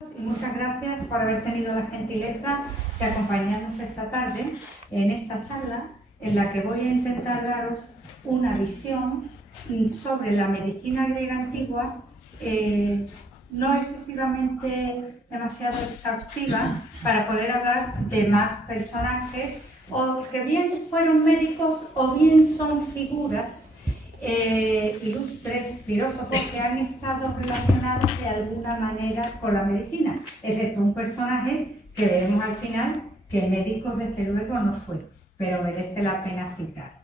Y muchas gracias por haber tenido la gentileza de acompañarnos esta tarde en esta charla en la que voy a intentar daros una visión sobre la medicina griega antigua, no excesivamente demasiado exhaustiva para poder hablar de más personajes o que bien fueron médicos o bien son figuras ilustres filósofos que han estado relacionados de alguna manera con la medicina, excepto un personaje que veremos al final que médico desde luego no fue, pero merece la pena citar.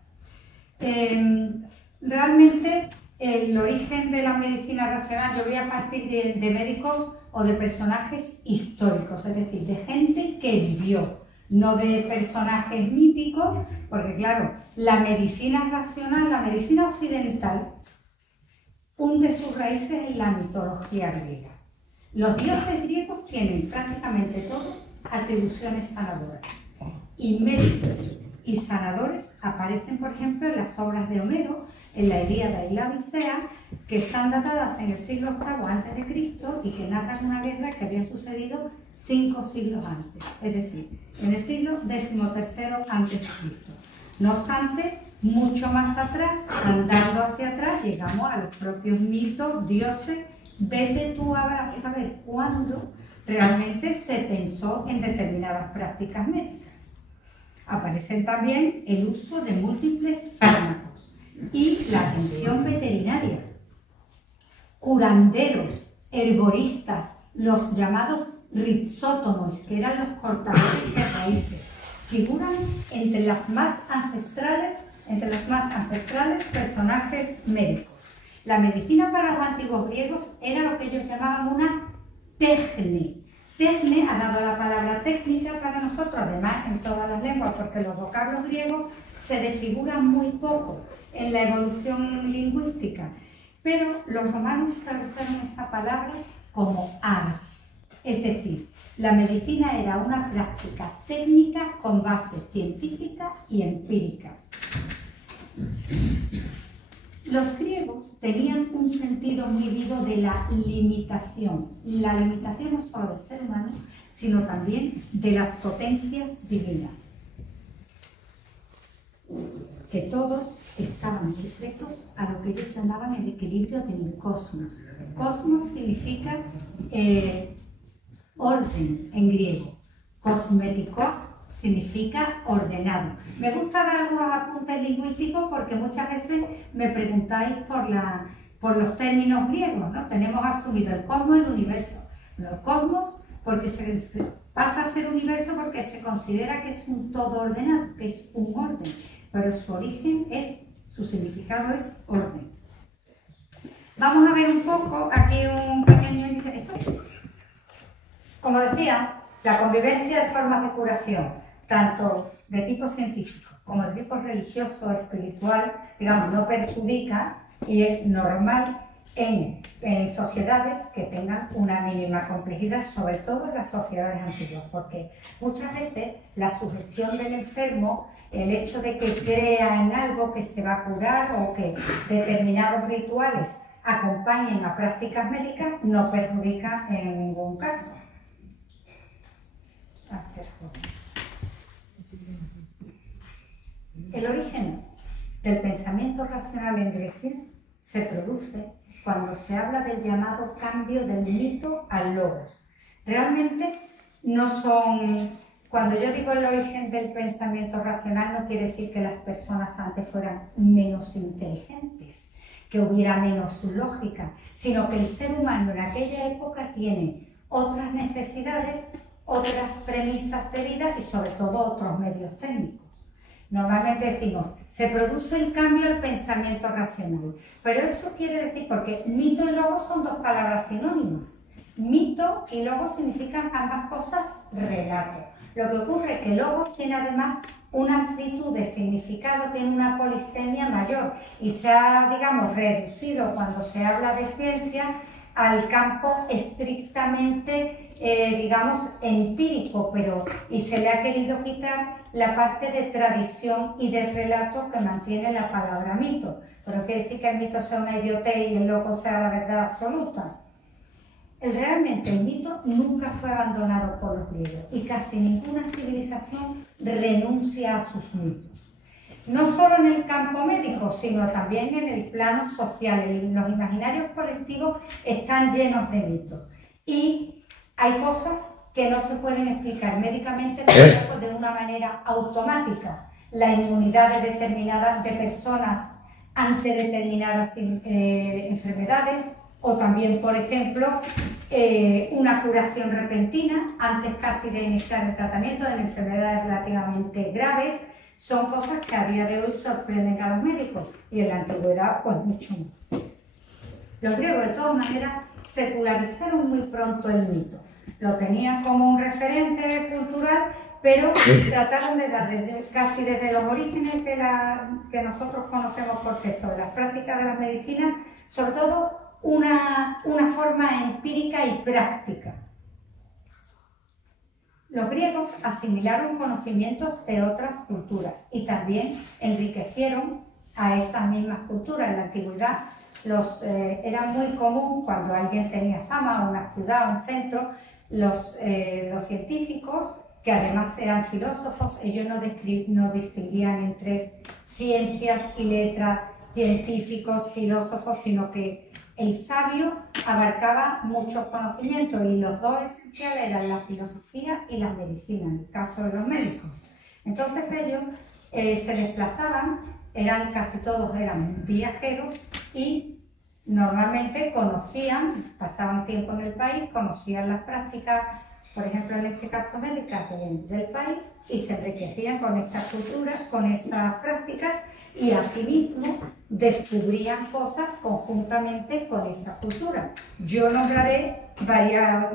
Realmente el origen de la medicina racional, yo voy a partir de médicos o de personajes históricos, es decir, de gente que vivió, no de personajes míticos, porque claro, la medicina racional, la medicina occidental, hunde sus raíces en la mitología griega. Los dioses griegos tienen prácticamente todos atribuciones sanadoras, y médicos y sanadores aparecen, por ejemplo, en las obras de Homero, en la Ilíada y la Odisea, que están datadas en el siglo VIII a.C. y que narran una guerra que había sucedido 5 siglos antes, es decir, en el siglo XIII a.C. No obstante, mucho más atrás, andando hacia atrás, llegamos a los propios mitos, dioses. Vete tú a saber cuándo realmente se pensó en determinadas prácticas médicas. Aparecen también el uso de múltiples fármacos y la atención veterinaria. Curanderos, herboristas, los llamados rizótomos, que eran los cortadores de raíces, figuran entre las más ancestrales personajes médicos. La medicina para los antiguos griegos era lo que ellos llamaban una técne. Técne ha dado la palabra técnica para nosotros, además en todas las lenguas, porque los vocablos griegos se desfiguran muy poco en la evolución lingüística, pero los romanos tradujeron esa palabra como ars, es decir, la medicina era una práctica técnica con base científica y empírica. Los griegos tenían un sentido muy vivo de la limitación no solo del ser humano, sino también de las potencias divinas, que todos estaban sujetos a lo que ellos llamaban el equilibrio del cosmos. Cosmos significa orden en griego, cosméticos significa ordenado. Me gusta dar algunos apuntes lingüísticos porque muchas veces me preguntáis por los términos griegos, ¿no? Tenemos asumido el cosmos y el universo. El cosmos porque se pasa a ser universo porque se considera que es un todo ordenado, que es un orden, pero su origen su significado es orden. Vamos a ver un poco, aquí un pequeño índice. Como decía, la convivencia de formas de curación, tanto de tipo científico como de tipo religioso, espiritual, digamos, no perjudica y es normal en sociedades que tengan una mínima complejidad, sobre todo en las sociedades antiguas, porque muchas veces la sugestión del enfermo, el hecho de que crea en algo que se va a curar o que determinados rituales acompañen a prácticas médicas, no perjudica en ningún caso. El origen del pensamiento racional en Grecia se produce cuando se habla del llamado cambio del mito al logos. Realmente no son... Cuando yo digo el origen del pensamiento racional no quiere decir que las personas antes fueran menos inteligentes, que hubiera menos lógica, sino que el ser humano en aquella época tiene otras necesidades, otras premisas de vida y sobre todo otros medios técnicos. Normalmente decimos, se produce el cambio al pensamiento racional, pero eso quiere decir, porque mito y logos son dos palabras sinónimas. Mito y logos significan ambas cosas relato. Lo que ocurre es que logos tiene además una amplitud de significado, tiene una polisemia mayor y se ha, digamos, reducido cuando se habla de ciencia al campo estrictamente, digamos, empírico, y se le ha querido quitar la parte de tradición y de relato que mantiene la palabra mito. Pero quiere decir que el mito sea una idiotez y el loco sea la verdad absoluta. realmente el mito nunca fue abandonado por los griegos y casi ninguna civilización renuncia a sus mitos. No solo en el campo médico, sino también en el plano social. Los imaginarios colectivos están llenos de mitos. Y hay cosas que no se pueden explicar médicamente de una manera automática. La inmunidad de determinadas personas ante determinadas enfermedades, o también, por ejemplo, una curación repentina antes casi de iniciar el tratamiento de enfermedades relativamente graves. Son cosas que a día de hoy sorprenden a los médicos y en la antigüedad pues mucho más. Los griegos de todas maneras secularizaron muy pronto el mito. Lo tenían como un referente cultural, pero trataron de dar casi desde los orígenes que nosotros conocemos por texto de las prácticas de la medicina, sobre todo una forma empírica y práctica. Los griegos asimilaron conocimientos de otras culturas y también enriquecieron a esas mismas culturas. En la antigüedad era muy común cuando alguien tenía fama, una ciudad, un centro, los científicos, que además eran filósofos, ellos no distinguían entre ciencias y letras, científicos, filósofos, sino que el sabio abarcaba muchos conocimientos y los dos esenciales eran la filosofía y la medicina, en el caso de los médicos. Entonces ellos se desplazaban, casi todos eran viajeros y normalmente pasaban tiempo en el país, conocían las prácticas, por ejemplo en este caso médicas del país, y se enriquecían con estas culturas, con esas prácticas, y asimismo descubrían cosas conjuntamente con esa cultura. Yo nombraré varias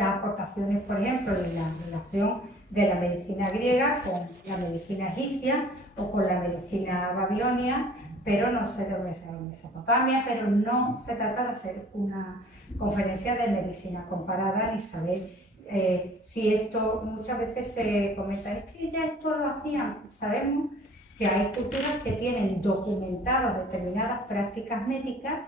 aportaciones, por ejemplo, en la relación de la medicina griega con la medicina egipcia o con la medicina babilonia, pero no sé de dónde es Mesopotamia, pero no se trata de hacer una conferencia de medicina comparada ni saber si esto, muchas veces se comenta, es que ya esto lo hacían. Sabemos que hay culturas que tienen documentadas determinadas prácticas médicas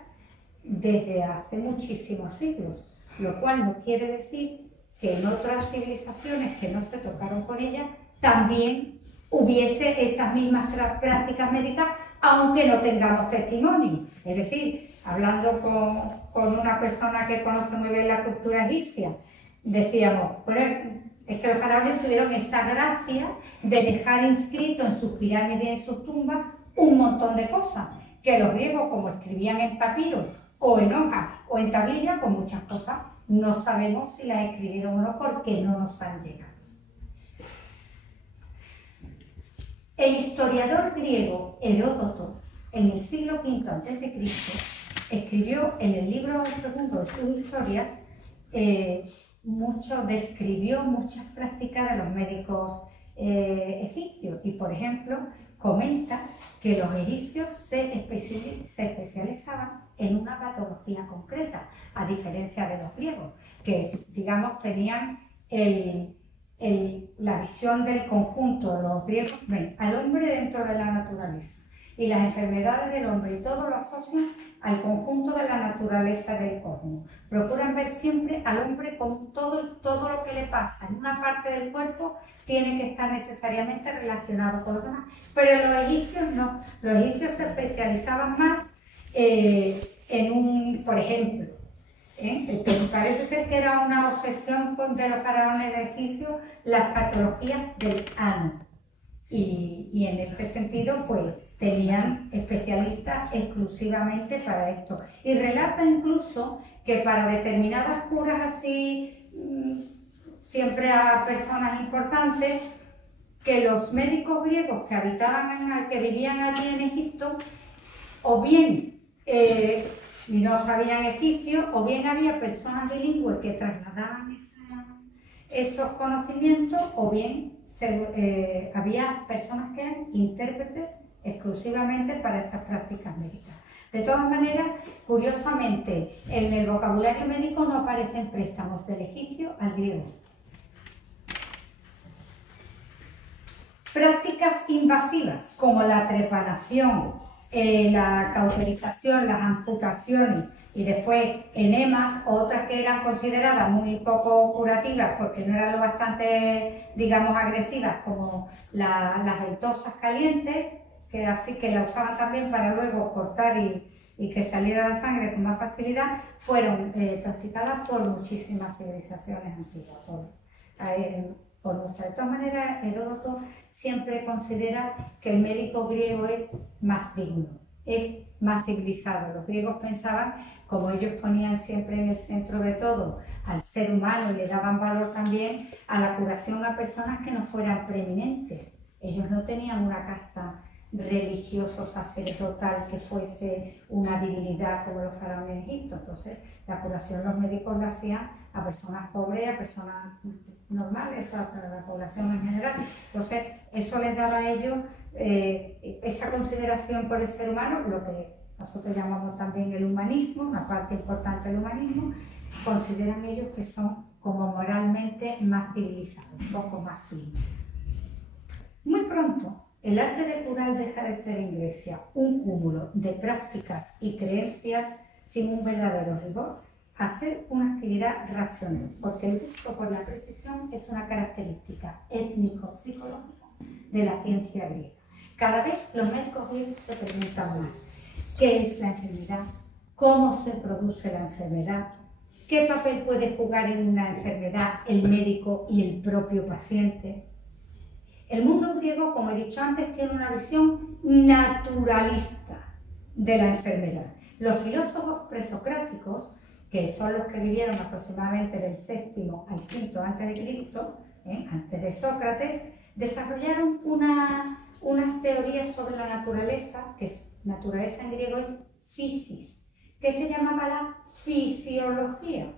desde hace muchísimos siglos, lo cual no quiere decir que en otras civilizaciones que no se tocaron con ellas también hubiese esas mismas prácticas médicas, aunque no tengamos testimonio. Es decir, hablando con una persona que conoce muy bien la cultura egipcia, decíamos, es que los faraones tuvieron esa gracia de dejar inscrito en sus pirámides y en sus tumbas un montón de cosas, que los griegos, como escribían en papiros o en hojas o en tablillas, pues muchas cosas no sabemos si las escribieron o no porque no nos han llegado. El historiador griego Heródoto, en el siglo V a.C., escribió en el libro segundo de sus historias, describió muchas prácticas de los médicos egipcios y, por ejemplo, comenta que los egipcios se especializaban en una patología concreta, a diferencia de los griegos, que digamos tenían la visión del conjunto. Los griegos ven al hombre dentro de la naturaleza y las enfermedades del hombre y todo lo asocian al conjunto de la naturaleza del cosmos. Procuran ver siempre al hombre con todo lo que le pasa en una parte del cuerpo tiene que estar necesariamente relacionado con lo demás. Pero los egipcios no, los egipcios se especializaban más por ejemplo, parece ser que era una obsesión de los faraones egipcios las patologías del ano. Y en este sentido, pues, tenían especialistas exclusivamente para esto. Y relata incluso que para determinadas curas así, siempre a personas importantes, que los médicos griegos que vivían allí en Egipto, o bien no sabían egipcio, o bien había personas bilingües que trasladaban esos conocimientos, o bien había personas que eran intérpretes exclusivamente para estas prácticas médicas. De todas maneras, curiosamente, en el vocabulario médico no aparecen préstamos del egipcio al griego. Prácticas invasivas como la trepanación, la cauterización, las amputaciones, y después enemas, otras que eran consideradas muy poco curativas porque no eran lo bastante, digamos, agresivas, como las ventosas calientes, que así que la usaban también para luego cortar y que saliera la sangre con más facilidad, fueron practicadas por muchísimas civilizaciones antiguas, por muchas. De todas maneras, Heródoto siempre considera que el médico griego es más digno, es más civilizado. Los griegos pensaban, como ellos ponían siempre en el centro de todo al ser humano y le daban valor también a la curación a personas que no fueran preeminentes. Ellos no tenían una casta religioso sacerdotal que fuese una divinidad como los faraones de Egipto. Entonces la curación los médicos la hacían a personas pobres, a personas normales, a la población en general. Entonces eso les daba a ellos esa consideración por el ser humano, lo que nosotros llamamos también el humanismo, una parte importante del humanismo. Consideran ellos que son como moralmente más civilizados, un poco más finos. Muy pronto el arte de curar deja de ser en Grecia un cúmulo de prácticas y creencias sin un verdadero rigor a ser una actividad racional, porque el gusto por la precisión es una característica étnico-psicológica de la ciencia griega. Cada vez los médicos griegos se preguntan más: ¿qué es la enfermedad? ¿Cómo se produce la enfermedad? ¿Qué papel puede jugar en una enfermedad el médico y el propio paciente? El mundo griego, como he dicho antes, tiene una visión naturalista de la enfermedad. Los filósofos presocráticos, que son los que vivieron aproximadamente del VII al V a.C., antes de Sócrates, desarrollaron unas teorías sobre la naturaleza, que naturaleza en griego es physis, que se llamaba la fisiología,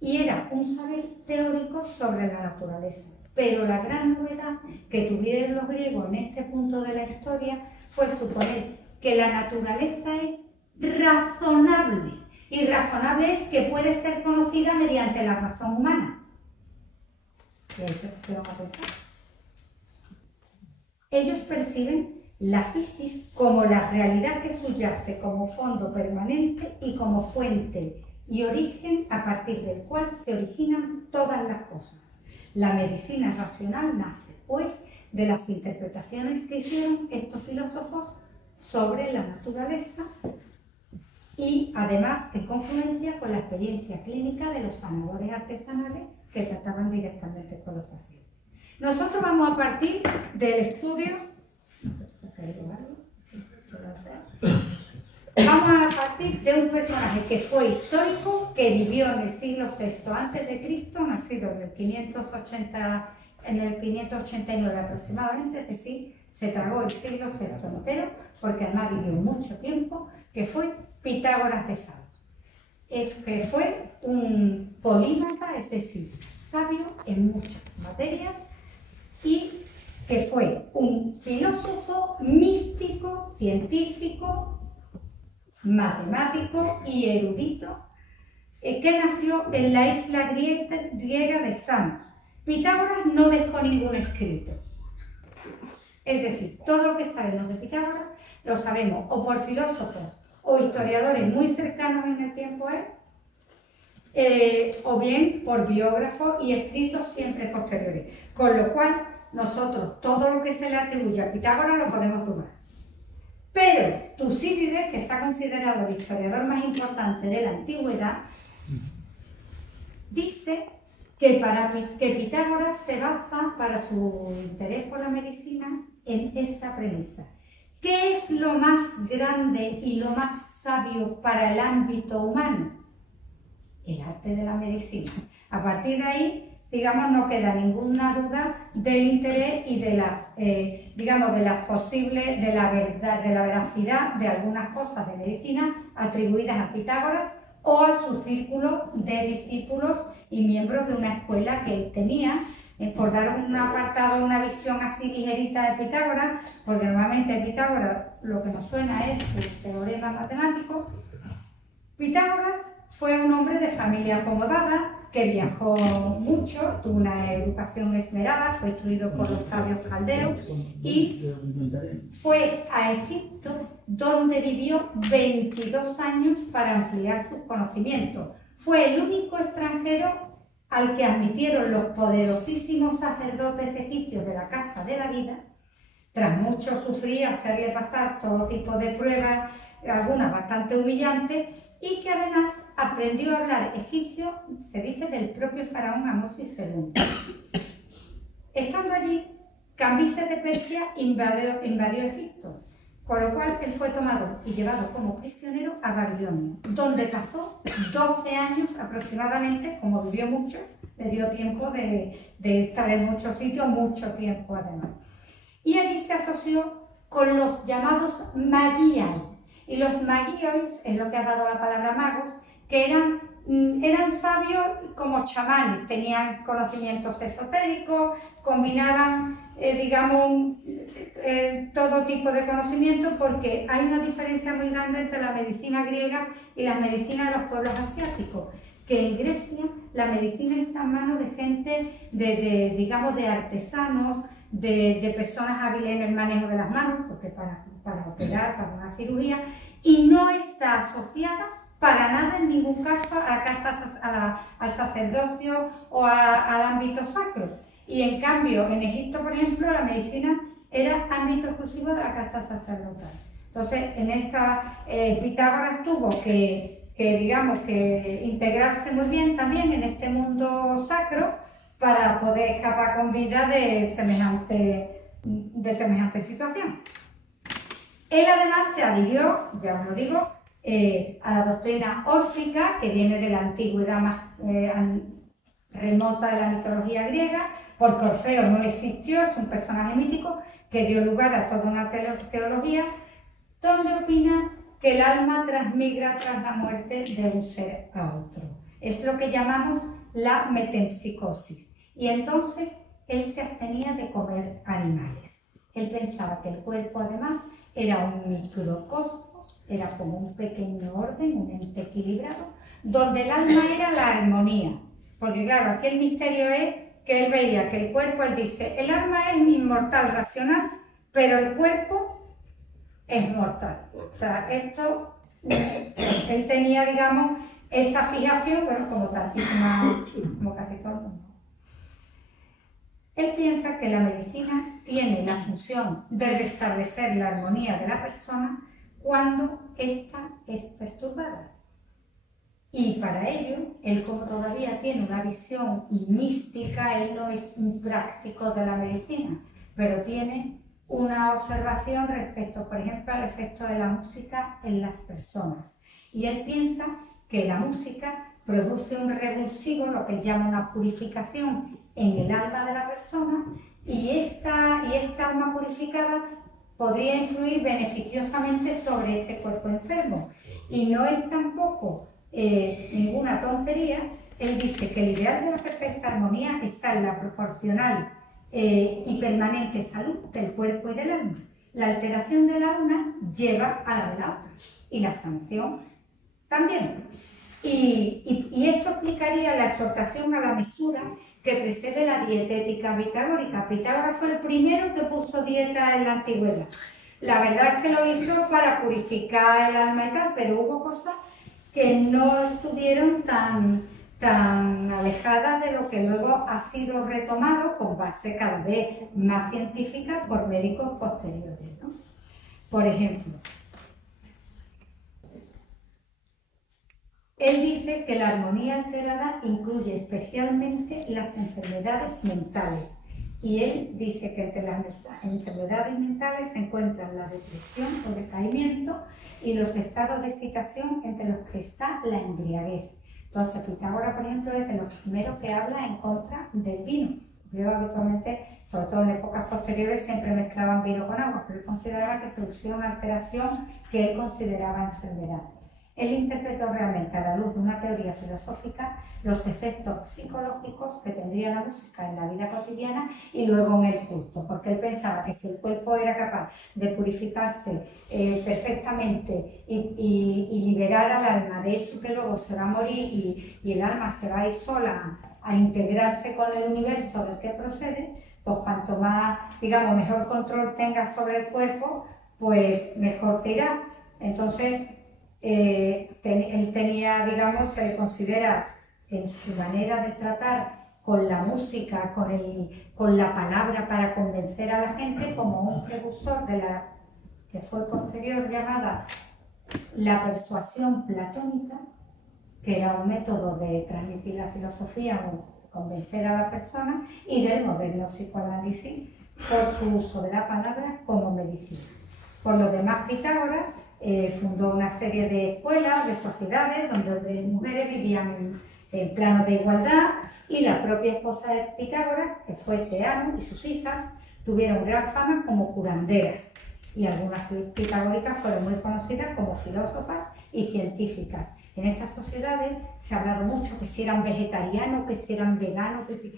y era un saber teórico sobre la naturaleza. Pero la gran novedad que tuvieron los griegos en este punto de la historia fue suponer que la naturaleza es razonable, y razonable es que puede ser conocida mediante la razón humana. Y ahí se pusieron a pensar. Ellos perciben la physis como la realidad que subyace como fondo permanente y como fuente y origen a partir del cual se originan todas las cosas. La medicina racional nace, pues, de las interpretaciones que hicieron estos filósofos sobre la naturaleza y, además, en confluencia con la experiencia clínica de los sanadores artesanales que trataban directamente con los pacientes. Nosotros vamos a partir del estudio... Vamos a partir de un personaje que fue histórico, que vivió en el siglo VI a.C., nacido en el 589 aproximadamente, es decir, se tragó el siglo VI entero, porque además vivió mucho tiempo, que fue Pitágoras de Samos. Que fue un polímata, es decir, sabio en muchas materias, y que fue un filósofo místico, científico, matemático y erudito, que nació en la isla griega de Samos. Pitágoras no dejó ningún escrito. Es decir, todo lo que sabemos de Pitágoras lo sabemos o por filósofos o historiadores muy cercanos en el tiempo a él, o bien por biógrafos y escritos siempre posteriores. Con lo cual, nosotros todo lo que se le atribuye a Pitágoras lo podemos dudar. Pero Tucídides, que está considerado el historiador más importante de la antigüedad, dice que Pitágoras se basa para su interés por la medicina en esta premisa. ¿Qué es lo más grande y lo más sabio para el ámbito humano? El arte de la medicina. A partir de ahí, digamos, no queda ninguna duda del interés y de la verdad, de la veracidad de algunas cosas de medicina atribuidas a Pitágoras o a su círculo de discípulos y miembros de una escuela que él tenía. Por dar un apartado, una visión así ligerita de Pitágoras, porque normalmente Pitágoras lo que nos suena es el teorema matemático. Pitágoras fue un hombre de de familia acomodada, que viajó mucho, tuvo una educación esmerada, fue instruido por los sabios caldeos y fue a Egipto, donde vivió 22 años para ampliar sus conocimientos. Fue el único extranjero al que admitieron los poderosísimos sacerdotes egipcios de la Casa de la Vida, tras mucho sufrir, hacerle pasar todo tipo de pruebas, algunas bastante humillantes, y que además aprendió a hablar egipcio, se dice, del propio faraón Amosis II. Estando allí, Cambises de Persia invadió Egipto, con lo cual él fue tomado y llevado como prisionero a Babilonia, donde pasó 12 años aproximadamente. Como vivió mucho, le dio tiempo de estar en muchos sitios, mucho tiempo además. Y allí se asoció con los llamados Magiai. Y los Magiai es lo que ha dado la palabra magos, que eran sabios como chamanes, tenían conocimientos esotéricos, combinaban, todo tipo de conocimientos, porque hay una diferencia muy grande entre la medicina griega y la medicina de los pueblos asiáticos, que en Grecia la medicina está en manos de gente, de artesanos, de personas hábiles en el manejo de las manos, porque para operar, para una cirugía, y no está asociada para nada en ningún caso al sacerdocio o al ámbito sacro. Y en cambio, en Egipto, por ejemplo, la medicina era ámbito exclusivo de la casta sacerdotal. Entonces, en esta Pitágoras tuvo que integrarse muy bien también en este mundo sacro para poder escapar con vida de semejante situación. Él además se adhirió, ya os lo digo, a la doctrina órfica, que viene de la antigüedad más remota de la mitología griega, porque Orfeo no existió, es un personaje mítico que dio lugar a toda una teología, donde opina que el alma transmigra tras la muerte de un ser a otro. Es lo que llamamos la metempsicosis. Y entonces él se abstenía de comer animales. Él pensaba que el cuerpo además era un microcosmos, era como un pequeño orden, un ente equilibrado, donde el alma era la armonía. Porque claro, aquí el misterio es que él veía que el cuerpo, él dice, el alma es inmortal, racional, pero el cuerpo es mortal. O sea, esto, él tenía, digamos, esa fijación, bueno, como casi todo el mundo. Él piensa que la medicina tiene la función de restablecer la armonía de la persona cuando ésta es perturbada. Y para ello, él, como todavía tiene una visión mística, él no es un práctico de la medicina, pero tiene una observación respecto, por ejemplo, al efecto de la música en las personas. Y él piensa que la música produce un revulsivo, lo que él llama una purificación en el alma de la persona, y esta alma purificada podría influir beneficiosamente sobre ese cuerpo enfermo. Y no es tampoco ninguna tontería. Él dice que el ideal de la perfecta armonía está en la proporcional y permanente salud del cuerpo y del alma. La alteración de la una lleva a la de la otra, y la sanación también. Y esto explicaría la exhortación a la mesura que precede la dietética pitagórica. Pitágoras fue el primero que puso dieta en la antigüedad. La verdad es que lo hizo para purificar el alma y tal, pero hubo cosas que no estuvieron tan alejadas de lo que luego ha sido retomado con base cada vez más científica por médicos posteriores, ¿no? Por ejemplo, él dice que la armonía alterada incluye especialmente las enfermedades mentales, y él dice que entre las enfermedades mentales se encuentran la depresión o decaimiento y los estados de excitación, entre los que está la embriaguez. Entonces, Pitágoras, por ejemplo, es de los primeros que habla en contra del vino. Yo habitualmente, sobre todo en épocas posteriores, siempre mezclaban vino con agua, pero él consideraba que producía una alteración que él consideraba enfermedad. Él interpretó realmente a la luz de una teoría filosófica los efectos psicológicos que tendría la música en la vida cotidiana y luego en el culto, porque él pensaba que si el cuerpo era capaz de purificarse perfectamente y liberar al alma de eso que luego se va a morir y el alma se va a ir sola a integrarse con el universo del que procede, pues cuanto más, digamos, mejor control tenga sobre el cuerpo, pues mejor te irá. Entonces, él tenía, digamos, se le considera en su manera de tratar con la música, con la palabra para convencer a la gente, como un precursor de la que fue posterior llamada la persuasión platónica, que era un método de transmitir la filosofía o convencer a la persona, y del moderno psicoanálisis por su uso de la palabra como medicina. Por lo demás, Pitágoras fundó una serie de escuelas, de sociedades, donde mujeres vivían en plano de igualdad, y la propia esposa de Pitágoras, que fue Teano, y sus hijas tuvieron gran fama como curanderas, y algunas pitagóricas fueron muy conocidas como filósofas y científicas. En estas sociedades se ha hablado mucho que si eran vegetarianos, que si eran veganos, que si...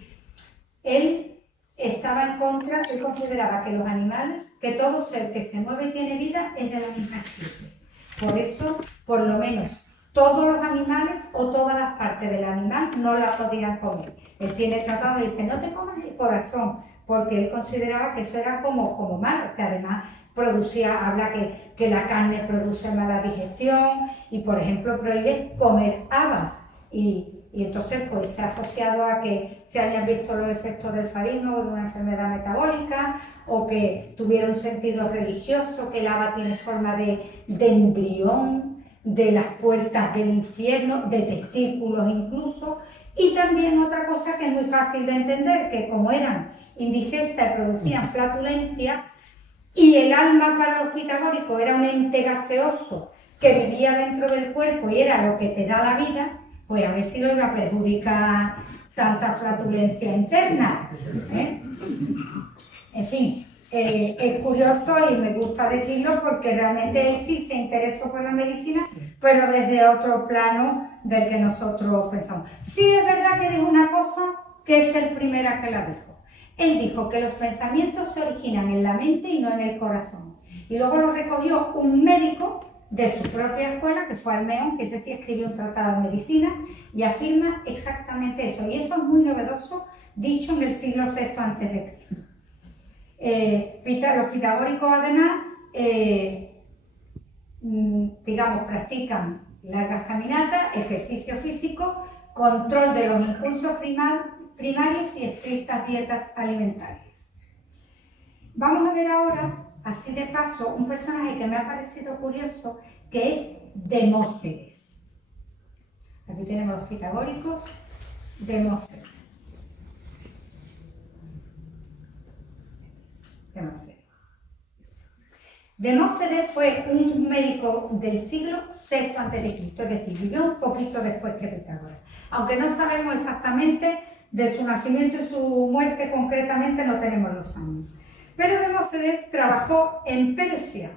Él estaba en contra, él consideraba que los animales, que todo ser que se mueve y tiene vida es de la misma especie. Por eso, por lo menos, todos los animales o todas las partes del animal no la podían comer. Él tiene tratado, dice, no te comas el corazón, porque él consideraba que eso era como malo, que además habla que la carne produce mala digestión y, por ejemplo, prohíbe comer habas. Y entonces pues se ha asociado a que se hayan visto los efectos del farismo o de una enfermedad metabólica, o que tuviera un sentido religioso, que el haba tiene forma de embrión, de las puertas del infierno, de testículos incluso. Y también otra cosa que es muy fácil de entender, que como eran indigestas y producían flatulencias, y el alma para los pitagóricos era un ente gaseoso que vivía dentro del cuerpo y era lo que te da la vida, pues a ver si lo iba a perjudicar tanta flatulencia interna. En fin, es curioso y me gusta decirlo porque realmente él sí se interesó por la medicina, pero desde otro plano del que nosotros pensamos. Sí es verdad que dijo una cosa que es el primero que la dijo. Él dijo que los pensamientos se originan en la mente y no en el corazón. Y luego lo recogió un médico de su propia escuela, que fue Almeón, que ese sí escribió un tratado de medicina, y afirma exactamente eso. Y eso es muy novedoso, dicho en el siglo VI a.C. Los pitagóricos, además, digamos, practican largas caminatas, ejercicio físico, control de los impulsos primarios y estrictas dietas alimentarias. Vamos a ver ahora, así de paso, un personaje que me ha parecido curioso, que es Demócedes. Aquí tenemos los pitagóricos, Demócedes. Demócedes fue un médico del siglo VI a.C., es decir, vivió un poquito después que Pitágoras. Aunque no sabemos exactamente de su nacimiento y su muerte, concretamente no tenemos los años. Pero Demócedes trabajó en Persia,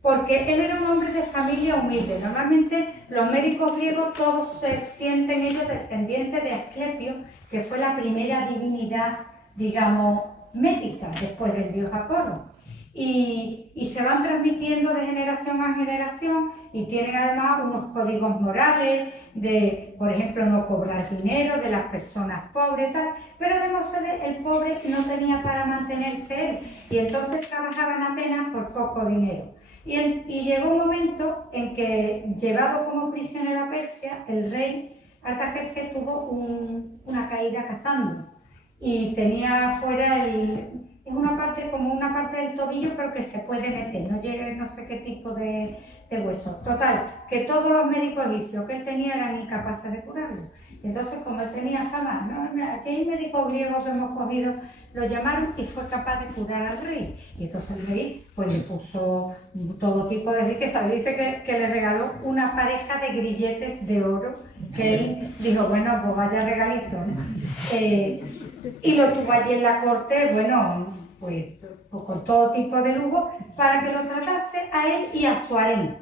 porque él era un hombre de familia humilde. Normalmente los médicos griegos todos se sienten ellos descendientes de Asclepio, que fue la primera divinidad, digamos, médica después del dios Apolo. Y se van transmitiendo de generación a generación y tienen además unos códigos morales de, por ejemplo, no cobrar dinero de las personas pobres, tal. Pero Demócedes, el pobre, no tenía para mantenerse él y entonces trabajaba en Atenas por poco dinero. Y llegó un momento en que, llevado como prisionero a Persia, el rey Artajerjes tuvo una caída cazando y tenía fuera es una parte como una parte del tobillo, pero que se puede meter, no llega no sé qué tipo de hueso. Total, que todos los médicos egipcios que él tenía eran incapaces de curarlo. Entonces, como él tenía fama, no, aquí hay médicos griegos que hemos cogido, lo llamaron y fue capaz de curar al rey. Y entonces el rey pues le puso todo tipo de riqueza. Dice que le regaló una pareja de grilletes de oro, que él dijo, bueno, pues vaya regalito, ¿no? Y lo tuvo allí en la corte, bueno, pues con todo tipo de lujo, para que lo tratase a él y a su harén.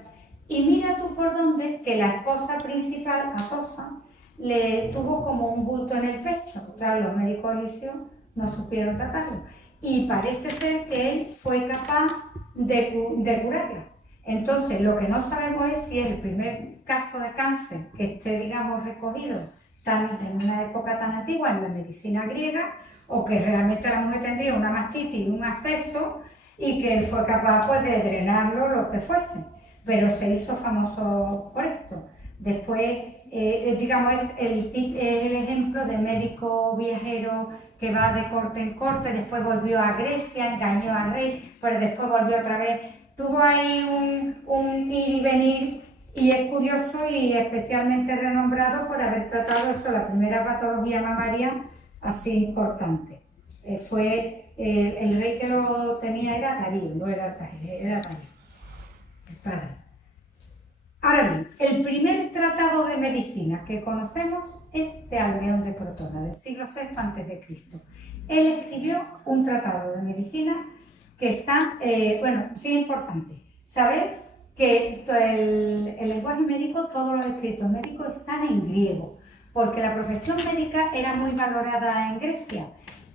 Y mira tú por dónde que la esposa principal, Atosa, le tuvo como un bulto en el pecho. Claro, los médicos egipcios no supieron tratarlo. Y parece ser que él fue capaz de curarla. Entonces, lo que no sabemos es si es el primer caso de cáncer que esté, digamos, recogido en una época tan antigua en la medicina griega, o que realmente la mujer tendría una mastitis y un absceso y que él fue capaz pues, de drenarlo, lo que fuese. Pero se hizo famoso por esto. Después, digamos, el ejemplo de médico viajero que va de corte en corte, después volvió a Grecia, engañó al rey, pero después volvió otra vez. Tuvo ahí un ir y venir, y es curioso y especialmente renombrado por haber tratado eso, la primera patología mamaria así importante. El rey que lo tenía era Darío, no era Darío, era Darío, el padre. Ahora bien, el primer tratado de medicina que conocemos es de Almeón de Crotona, del siglo VI a.C. Él escribió un tratado de medicina que está, bueno, sí es importante saber que el lenguaje médico, todos los escritos médicos están en griego, porque la profesión médica era muy valorada en Grecia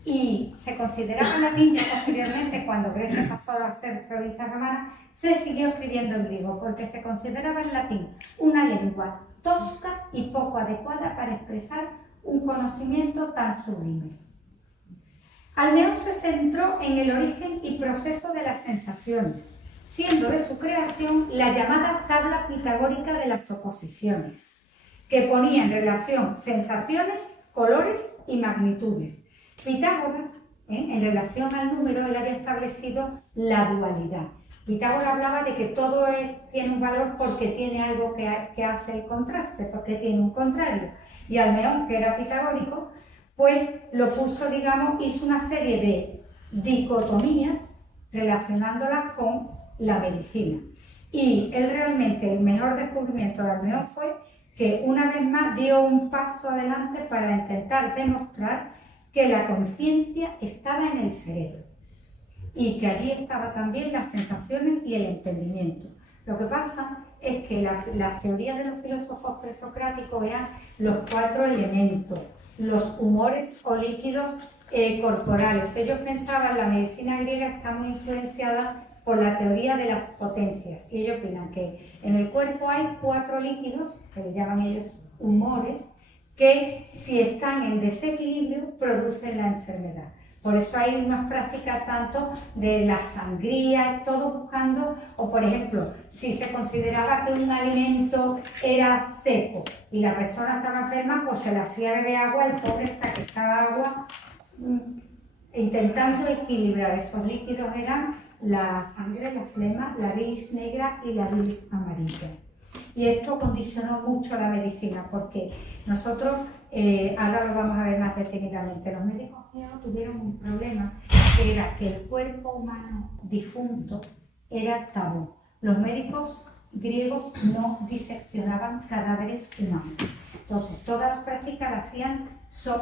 y se consideraba latín. Ya posteriormente, cuando Grecia pasó a ser provincia romana, se siguió escribiendo en griego, porque se consideraba el latín una lengua tosca y poco adecuada para expresar un conocimiento tan sublime. Almeón se centró en el origen y proceso de las sensaciones, siendo de su creación la llamada tabla pitagórica de las oposiciones, que ponía en relación sensaciones, colores y magnitudes. Pitágoras, en relación al número, él había establecido la dualidad. Pitágoras hablaba de que todo tiene un valor porque tiene algo que hace el contraste, porque tiene un contrario. Y Almeón, que era pitagórico, pues lo puso, digamos, hizo una serie de dicotomías relacionándolas con la medicina. Y él realmente, el mejor descubrimiento de Almeón fue que una vez más dio un paso adelante para intentar demostrar que la conciencia estaba en el cerebro y que allí estaban también las sensaciones y el entendimiento. Lo que pasa es que las teorías de los filósofos presocráticos eran los 4 elementos, los humores o líquidos corporales. Ellos pensaban, la medicina griega está muy influenciada por la teoría de las potencias, y ellos opinan que en el cuerpo hay 4 líquidos, que le llaman ellos humores, que si están en desequilibrio producen la enfermedad. Por eso hay unas prácticas tanto de la sangría, todo buscando, o por ejemplo, si se consideraba que un alimento era seco y la persona estaba enferma, pues se le hacía beber agua, el pobre hasta que estaba agua, intentando equilibrar. Esos líquidos eran la sangre, la flema, la bilis negra y la bilis amarilla. Y esto condicionó mucho la medicina, porque nosotros, ahora lo vamos a ver más detenidamente, los médicos griegos tuvieron un problema, que era que el cuerpo humano difunto era tabú. Los médicos griegos no diseccionaban cadáveres humanos. Entonces, todas las prácticas las hacían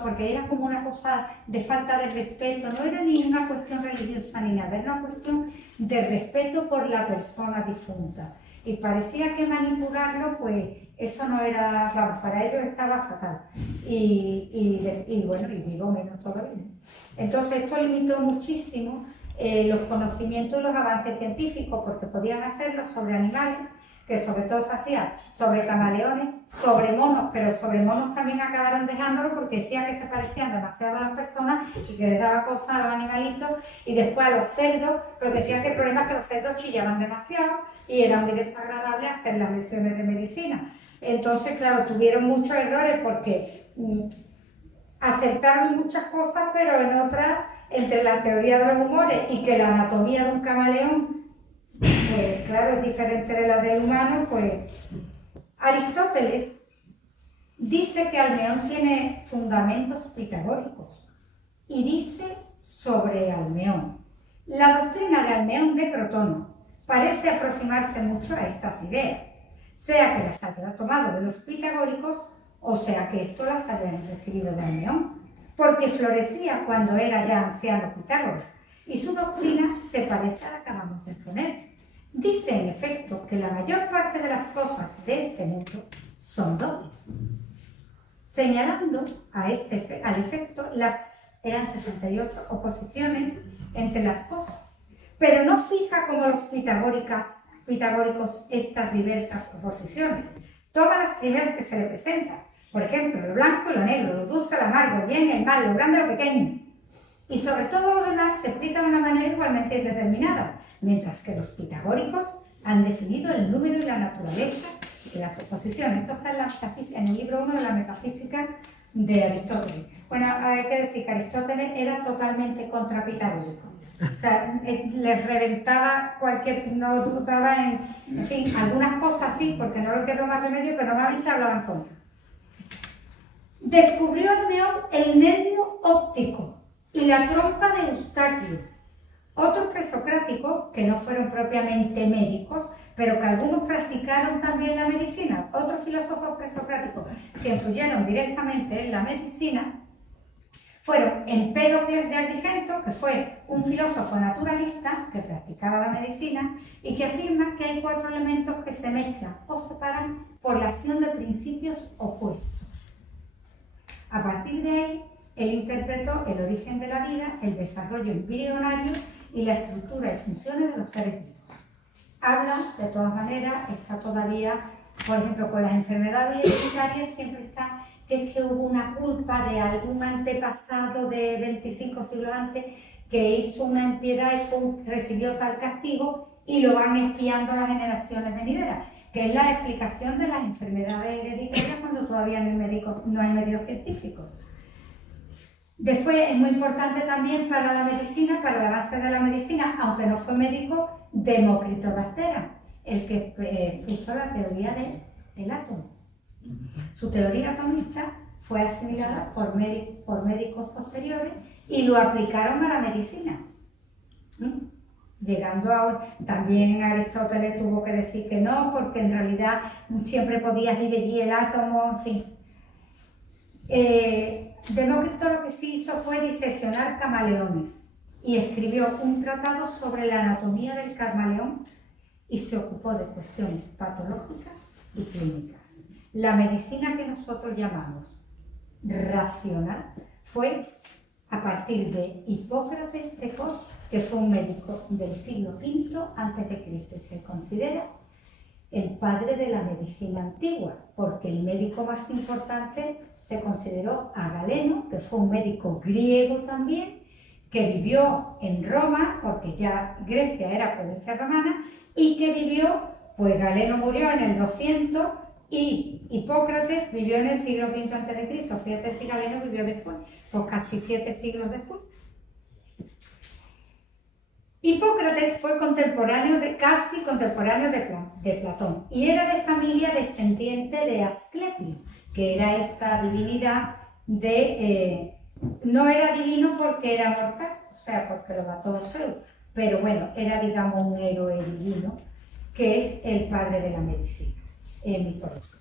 porque era como una cosa de falta de respeto, no era ni una cuestión religiosa ni nada, era una cuestión de respeto por la persona difunta. Y parecía que manipularlo, pues eso no era, vamos, para ellos estaba fatal. Y bueno, y digo menos todavía. Entonces esto limitó muchísimo los conocimientos y los avances científicos, porque podían hacerlo sobre animales, que sobre todo se hacía sobre camaleones, sobre monos, pero sobre monos también acabaron dejándolo porque decían que se parecían demasiado a las personas y que les daba cosas a los animalitos, y después a los cerdos, porque decían que el problema es que los cerdos chillaban demasiado y era muy desagradable hacer las lecciones de medicina. Entonces, claro, tuvieron muchos errores porque acertaron muchas cosas, pero en otras, entre la teoría de los humores y que la anatomía de un camaleón, pues claro, es diferente de la del humano, pues Aristóteles dice que Almeón tiene fundamentos pitagóricos y dice sobre Almeón: la doctrina de Almeón de Crotona parece aproximarse mucho a estas ideas, sea que las haya tomado de los pitagóricos o sea que esto las hayan recibido de Almeón, porque florecía cuando era ya anciano Pitágoras y su doctrina se parece a la que acabamos de exponer. dice en efecto que la mayor parte de las cosas de este mundo son dobles, señalando al efecto eran 68 oposiciones entre las cosas, pero no fija como los pitagóricos estas diversas oposiciones. Toma las primeras que se le presentan, por ejemplo, lo blanco y lo negro, lo dulce y lo amargo, el bien y el mal, lo grande y lo pequeño. Y sobre todo lo demás se explica de una manera igualmente indeterminada, mientras que los pitagóricos han definido el número y la naturaleza de las oposiciones. Esto está en, en el libro 1 de la metafísica de Aristóteles. Bueno, hay que decir que Aristóteles era totalmente contrapitagórico. O sea, les reventaba cualquier, no dudaba en fin, algunas cosas sí, porque no le quedó más remedio, pero normalmente hablaban contra. Descubrió el nervio óptico y la trompa de Eustaquio. Otros presocráticos, que no fueron propiamente médicos, pero que algunos practicaron también la medicina, otros filósofos presocráticos que influyeron directamente en la medicina, fueron Empédocles de Agrigento, que fue un filósofo naturalista que practicaba la medicina y que afirma que hay 4 elementos que se mezclan o separan por la acción de principios opuestos. A partir de ahí, él interpretó el origen de la vida, el desarrollo embrionario y la estructura y funciones de los seres vivos. Habla, de todas maneras, está todavía, por ejemplo, con las enfermedades hereditarias siempre está que es que hubo una culpa de algún antepasado de 25 siglos antes que hizo una impiedad y recibió tal castigo y lo van espiando las generaciones venideras, que es la explicación de las enfermedades hereditarias cuando todavía no hay medios científicos. Después es muy importante también para la medicina, para la base de la medicina, aunque no fue médico, Demócrito de Astera, el que puso la teoría del átomo. Su teoría atomista fue asimilada por médicos posteriores y lo aplicaron a la medicina. Llegando a... También Aristóteles tuvo que decir que no, porque en realidad siempre podías dividir el átomo, en fin. Demócrito lo que sí hizo fue diseccionar camaleones y escribió un tratado sobre la anatomía del camaleón y se ocupó de cuestiones patológicas y clínicas. La medicina que nosotros llamamos racional fue a partir de Hipócrates de Cos, que fue un médico del siglo V a.C. y se considera el padre de la medicina antigua, porque el médico más importante se consideró a Galeno, que fue un médico griego también, que vivió en Roma, porque ya Grecia era provincia romana, y que vivió, pues Galeno murió en el 200 y Hipócrates vivió en el siglo V a.C. Fíjate si Galeno vivió después, pues casi 7 siglos después. Hipócrates fue casi contemporáneo de Platón y era de familia descendiente de Asclepio, que era esta divinidad no era divino porque era mortal, o sea, porque lo mató Zeus, pero bueno, era digamos un héroe divino, que es el padre de la medicina mitológica.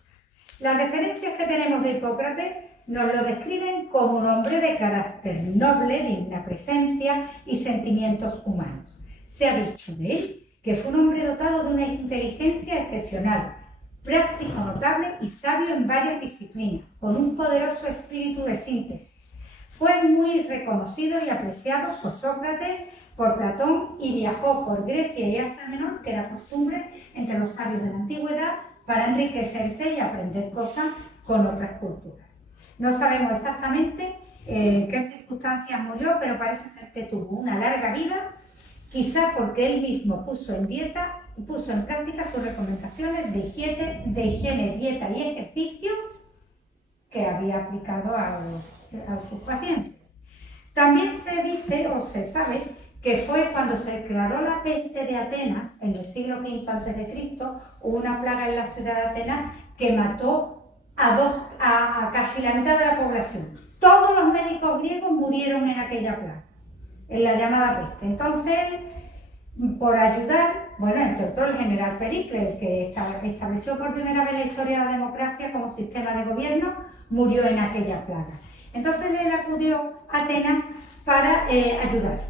Las referencias que tenemos de Hipócrates nos lo describen como un hombre de carácter noble, digna presencia y sentimientos humanos. Se ha dicho de él que fue un hombre dotado de una inteligencia excepcional, práctico notable y sabio en varias disciplinas, con un poderoso espíritu de síntesis. Fue muy reconocido y apreciado por Sócrates, por Platón y viajó por Grecia y Asia Menor, que era costumbre entre los sabios de la antigüedad, para enriquecerse y aprender cosas con otras culturas. No sabemos exactamente en qué circunstancias murió, pero parece ser que tuvo una larga vida, quizá porque él mismo puso en práctica sus recomendaciones de higiene, dieta y ejercicio que había aplicado a sus pacientes. También se dice o se sabe que fue cuando se declaró la peste de Atenas, en el siglo V a.C., hubo una plaga en la ciudad de Atenas que mató a casi la mitad de la población. Todos los médicos griegos murieron en aquella plaga, en la llamada peste. Entonces, por ayudar, bueno, entre otros el general Pericles, el que estableció por primera vez la historia de la democracia como sistema de gobierno, murió en aquella plaga. Entonces él acudió a Atenas para ayudar.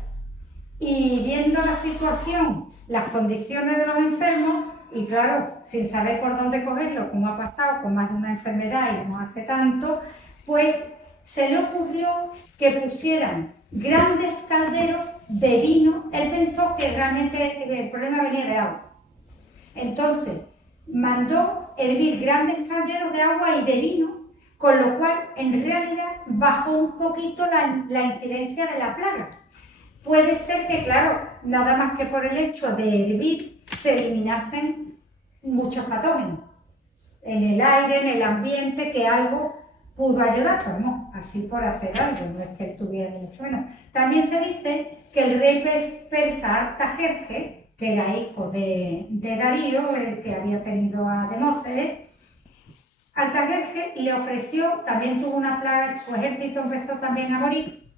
Y viendo la situación, las condiciones de los enfermos, y claro, sin saber por dónde cogerlo, como ha pasado con más de una enfermedad y no hace tanto, pues se le ocurrió que pusieran grandes calderos de vino. Él pensó que realmente el problema venía de agua. Entonces, mandó hervir grandes calderos de agua y de vino, con lo cual, en realidad, bajó un poquito la incidencia de la plaga. Puede ser que, claro, nada más que por el hecho de hervir, se eliminasen muchos patógenos en el aire, en el ambiente, que algo pudo ayudar, pero no, así por hacer algo, no es que él tuviera ni mucho menos. También se dice que el rey persa Artajerjes, que era hijo de Darío, el que había tenido a Demóstenes, Artajerjes le ofreció, también tuvo una plaga, su ejército empezó también a morir,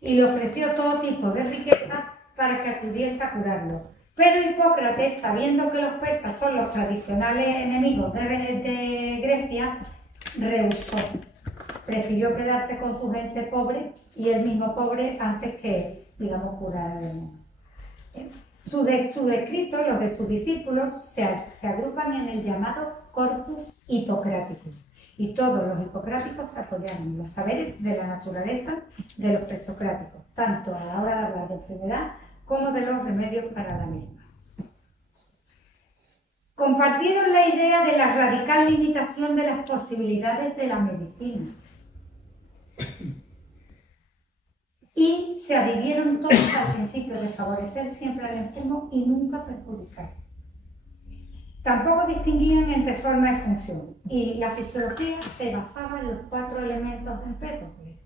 y le ofreció todo tipo de riqueza para que acudiese a curarlo. Pero Hipócrates, sabiendo que los persas son los tradicionales enemigos de Grecia, rehusó. Prefirió quedarse con su gente pobre y él mismo pobre antes que, digamos, curar al mundo. Sus escritos, los de sus discípulos, se agrupan en el llamado Corpus Hippocraticus. Y todos los hipocráticos apoyaron los saberes de la naturaleza de los presocráticos, tanto a la hora de hablar de enfermedad como de los remedios para la misma. Compartieron la idea de la radical limitación de las posibilidades de la medicina. Y se adhirieron todos al principio de favorecer siempre al enfermo y nunca perjudicar. Tampoco distinguían entre forma y función. Y la fisiología se basaba en los 4 elementos de Empédocles.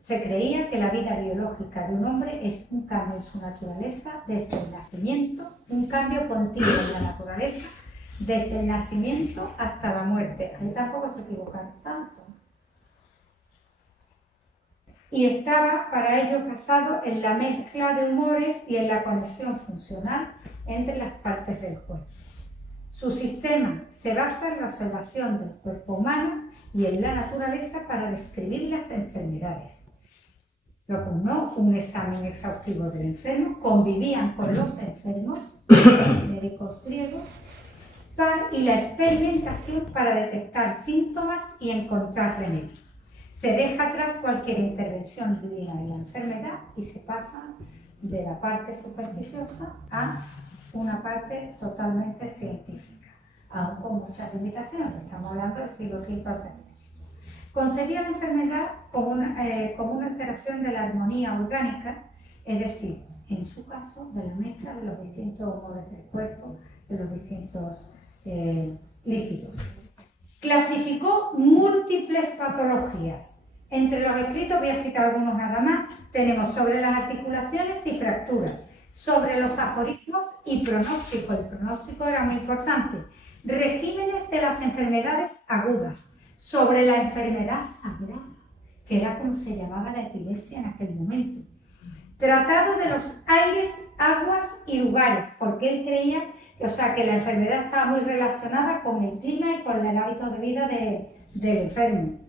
Se creía que la vida biológica de un hombre es un cambio en su naturaleza desde el nacimiento, un cambio continuo en la naturaleza desde el nacimiento hasta la muerte. Ahí tampoco se equivocaron tanto. Y estaba para ello basado en la mezcla de humores y en la conexión funcional entre las partes del cuerpo. Su sistema se basa en la observación del cuerpo humano y en la naturaleza para describir las enfermedades. Propugnó un examen exhaustivo del enfermo, convivían con los enfermos, los médicos griegos, y la experimentación para detectar síntomas y encontrar remedios. Se deja atrás cualquier intervención divina en la enfermedad y se pasa de la parte supersticiosa a una parte totalmente científica, aún con muchas limitaciones. Estamos hablando del siglo V a.C. Concebía la enfermedad como una alteración de la armonía orgánica, es decir, en su caso, de la mezcla de los distintos humores del cuerpo, de los distintos líquidos. Clasificó múltiples patologías. Entre los escritos, voy a citar algunos nada más, tenemos sobre las articulaciones y fracturas, sobre los aforismos y pronóstico. El pronóstico era muy importante. Regímenes de las enfermedades agudas, sobre la enfermedad sagrada, que era como se llamaba la epilepsia en aquel momento. Tratado de los aires, aguas y lugares, porque él creía que la enfermedad estaba muy relacionada con el clima y con el hábito de vida del enfermo.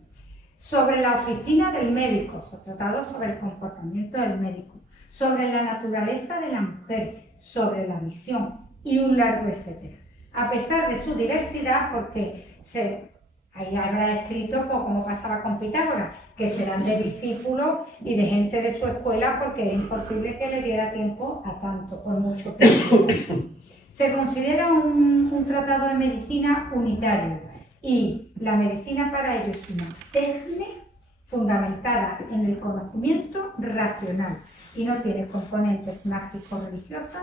Sobre la oficina del médico, tratado sobre el comportamiento del médico, sobre la naturaleza de la mujer, sobre la visión y un largo etcétera. A pesar de su diversidad, porque ahí habrá escrito como pasaba con Pitágoras, que serán de discípulos y de gente de su escuela, porque es imposible que le diera tiempo a tanto, por mucho tiempo. Se considera un tratado de medicina unitario y la medicina para ello es una técnica fundamentada en el conocimiento racional y no tiene componentes mágicos religiosos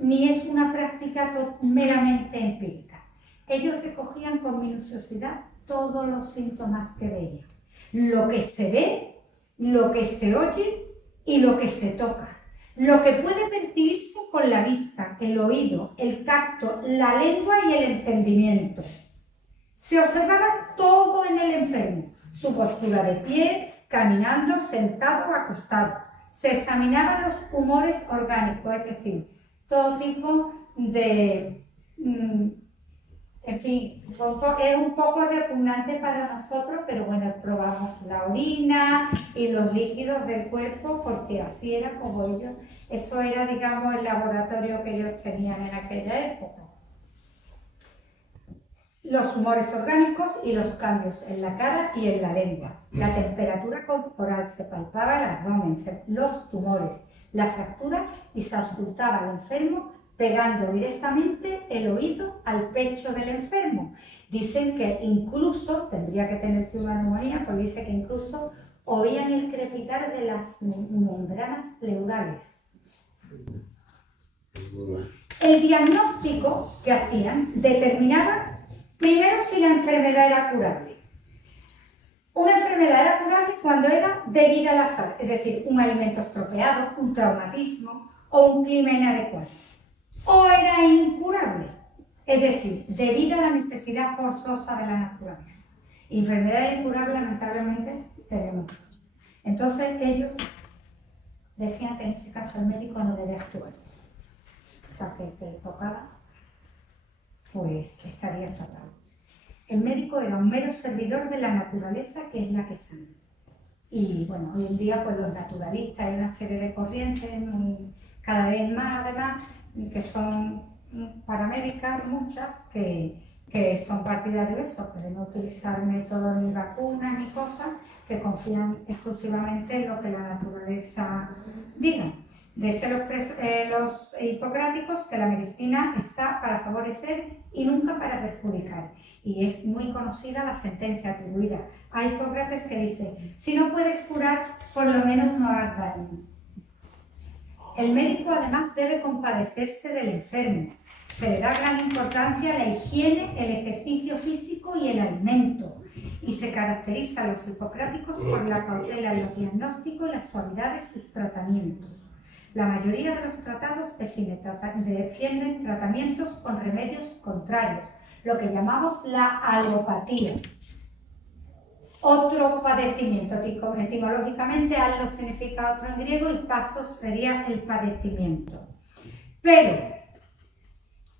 ni es una práctica meramente empírica. Ellos recogían con minuciosidad todos los síntomas que veían, lo que se ve, lo que se oye y lo que se toca, lo que puede percibirse con la vista, el oído, el tacto, la lengua y el entendimiento. Se observaba todo en el enfermo, su postura de pie, caminando, sentado o acostado. Se examinaban los humores orgánicos, es decir, todo tipo de en fin, es un poco repugnante para nosotros, pero bueno, probamos la orina y los líquidos del cuerpo porque así era como ellos, eso era, digamos, el laboratorio que ellos tenían en aquella época. Los humores orgánicos y los cambios en la cara y en la lengua. La temperatura corporal, se palpaba el abdomen, los tumores, la fractura y se auscultaba al enfermo pegando directamente el oído al pecho del enfermo. Dicen que incluso, tendría que tener una neumonía, pues dice que incluso oían el crepitar de las membranas pleurales. El diagnóstico que hacían determinaba primero si la enfermedad era curable. Una enfermedad era curable cuando era debida al azar, es decir, un alimento estropeado, un traumatismo o un clima inadecuado. O era incurable, es decir, debido a la necesidad forzosa de la naturaleza. Enfermedad incurable, lamentablemente, tenemos. Entonces ellos decían que en ese caso el médico no debe actuar. O sea, que el que le tocaba, pues estaría tratado. El médico era un mero servidor de la naturaleza, que es la que sana. Y bueno, hoy en día pues los naturalistas, hay una serie de corrientes, cada vez más además, que son paramédicas, muchas, que son partidarios de eso, de no utilizar métodos ni vacunas ni cosas, que confían exclusivamente en lo que la naturaleza diga. Dice los hipocráticos que la medicina está para favorecer y nunca para perjudicar. Y es muy conocida la sentencia atribuida a Hipócrates que dice: si no puedes curar, por lo menos no hagas daño. El médico además debe compadecerse del enfermo. Se le da gran importancia a la higiene, el ejercicio físico y el alimento. Y se caracteriza a los hipocráticos por la cautela en los diagnósticos y las suavidades de sus tratamientos. La mayoría de los tratados defienden tratamientos con remedios contrarios, lo que llamamos la alopatía. Otro padecimiento, etimológicamente allo significa otro en griego y pathos sería el padecimiento. Pero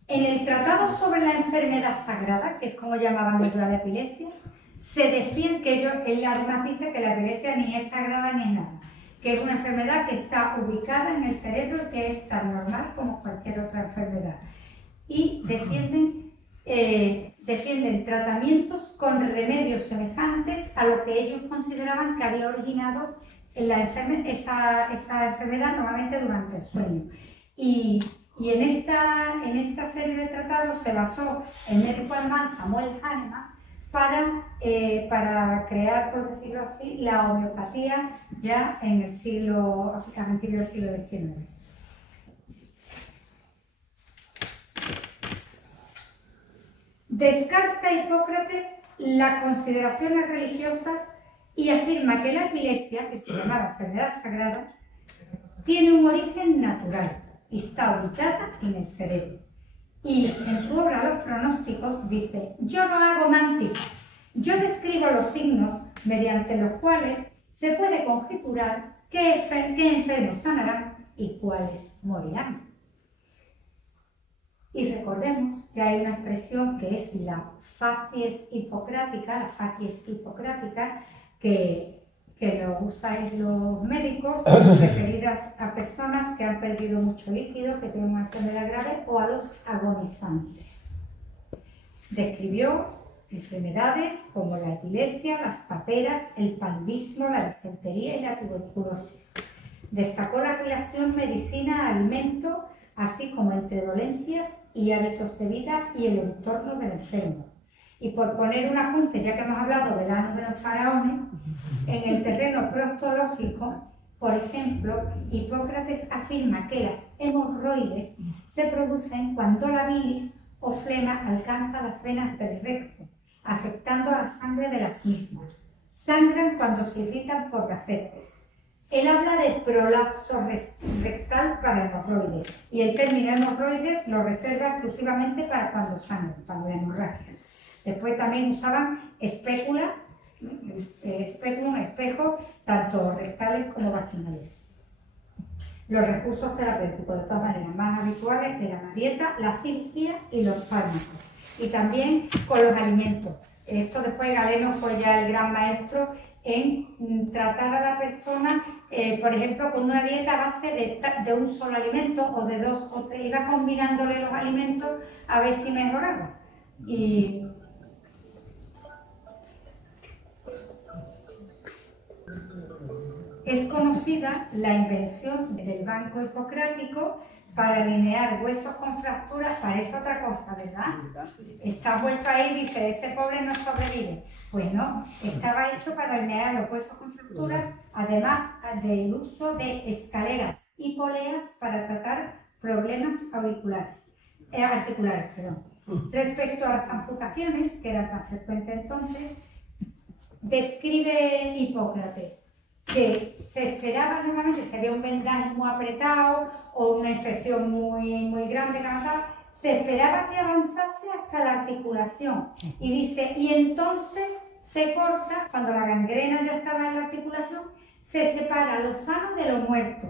en el tratado sobre la enfermedad sagrada, que es como llamaban ellos a la epilepsia, se defiende que él además dice que la epilepsia ni es sagrada ni es nada, que es una enfermedad que está ubicada en el cerebro y que es tan normal como cualquier otra enfermedad. Y defienden tratamientos con remedios semejantes a lo que ellos consideraban que había originado esa enfermedad normalmente durante el sueño. Y en esta serie de tratados se basó el médico alemán Samuel Hahnemann para crear, por decirlo así, la homeopatía ya a principios del siglo XIX. Descarta Hipócrates las consideraciones religiosas y afirma que la epilepsia, que se llamaba enfermedad sagrada, tiene un origen natural y está ubicada en el cerebro. Y en su obra Los pronósticos dice: yo no hago mántica, yo describo los signos mediante los cuales se puede conjeturar qué enfermos sanarán y cuáles morirán. Y recordemos que hay una expresión que es la facies hipocrática, que lo usáis los médicos referidas a personas que han perdido mucho líquido, que tienen una enfermedad grave, o a los agonizantes. Describió enfermedades como la epilepsia, las paperas, el paludismo, la disentería y la tuberculosis. Destacó la relación medicina-alimento, así como entre dolencias y hábitos de vida y el entorno del enfermo. Y por poner un apunte, ya que hemos hablado del ano de los faraones, en el terreno proctológico, por ejemplo, Hipócrates afirma que las hemorroides se producen cuando la bilis o flema alcanza las venas del recto, afectando a la sangre de las mismas. Sangran cuando se irritan por las heces. Él habla de prolapso rectal para hemorroides, y el término hemorroides lo reserva exclusivamente para cuando sangran, cuando hay hemorragia. Después también usaban espécula, espejo, tanto rectales como vaginales. Los recursos terapéuticos, de todas maneras, más habituales eran la dieta, la cirugía y los fármacos. y también con los alimentos. Esto después Galeno fue ya el gran maestro en tratar a la persona, por ejemplo, con una dieta a base de un solo alimento o de dos o tres. Iba combinándole los alimentos a ver si mejoraba. Y es conocida la invención del banco hipocrático para alinear huesos con fracturas. Parece otra cosa, ¿verdad? Está puesto ahí y dice, ese pobre no sobrevive. Pues no, estaba hecho para alinear los huesos con fracturas, además del uso de escaleras y poleas para tratar problemas articulares. Respecto a las amputaciones, que era tan frecuente entonces, describe Hipócrates que se esperaba normalmente, si había un vendaje muy apretado o una infección muy grande, se esperaba que avanzase hasta la articulación. Y dice, y entonces se corta, cuando la gangrena ya estaba en la articulación, se separa lo sano de lo muerto.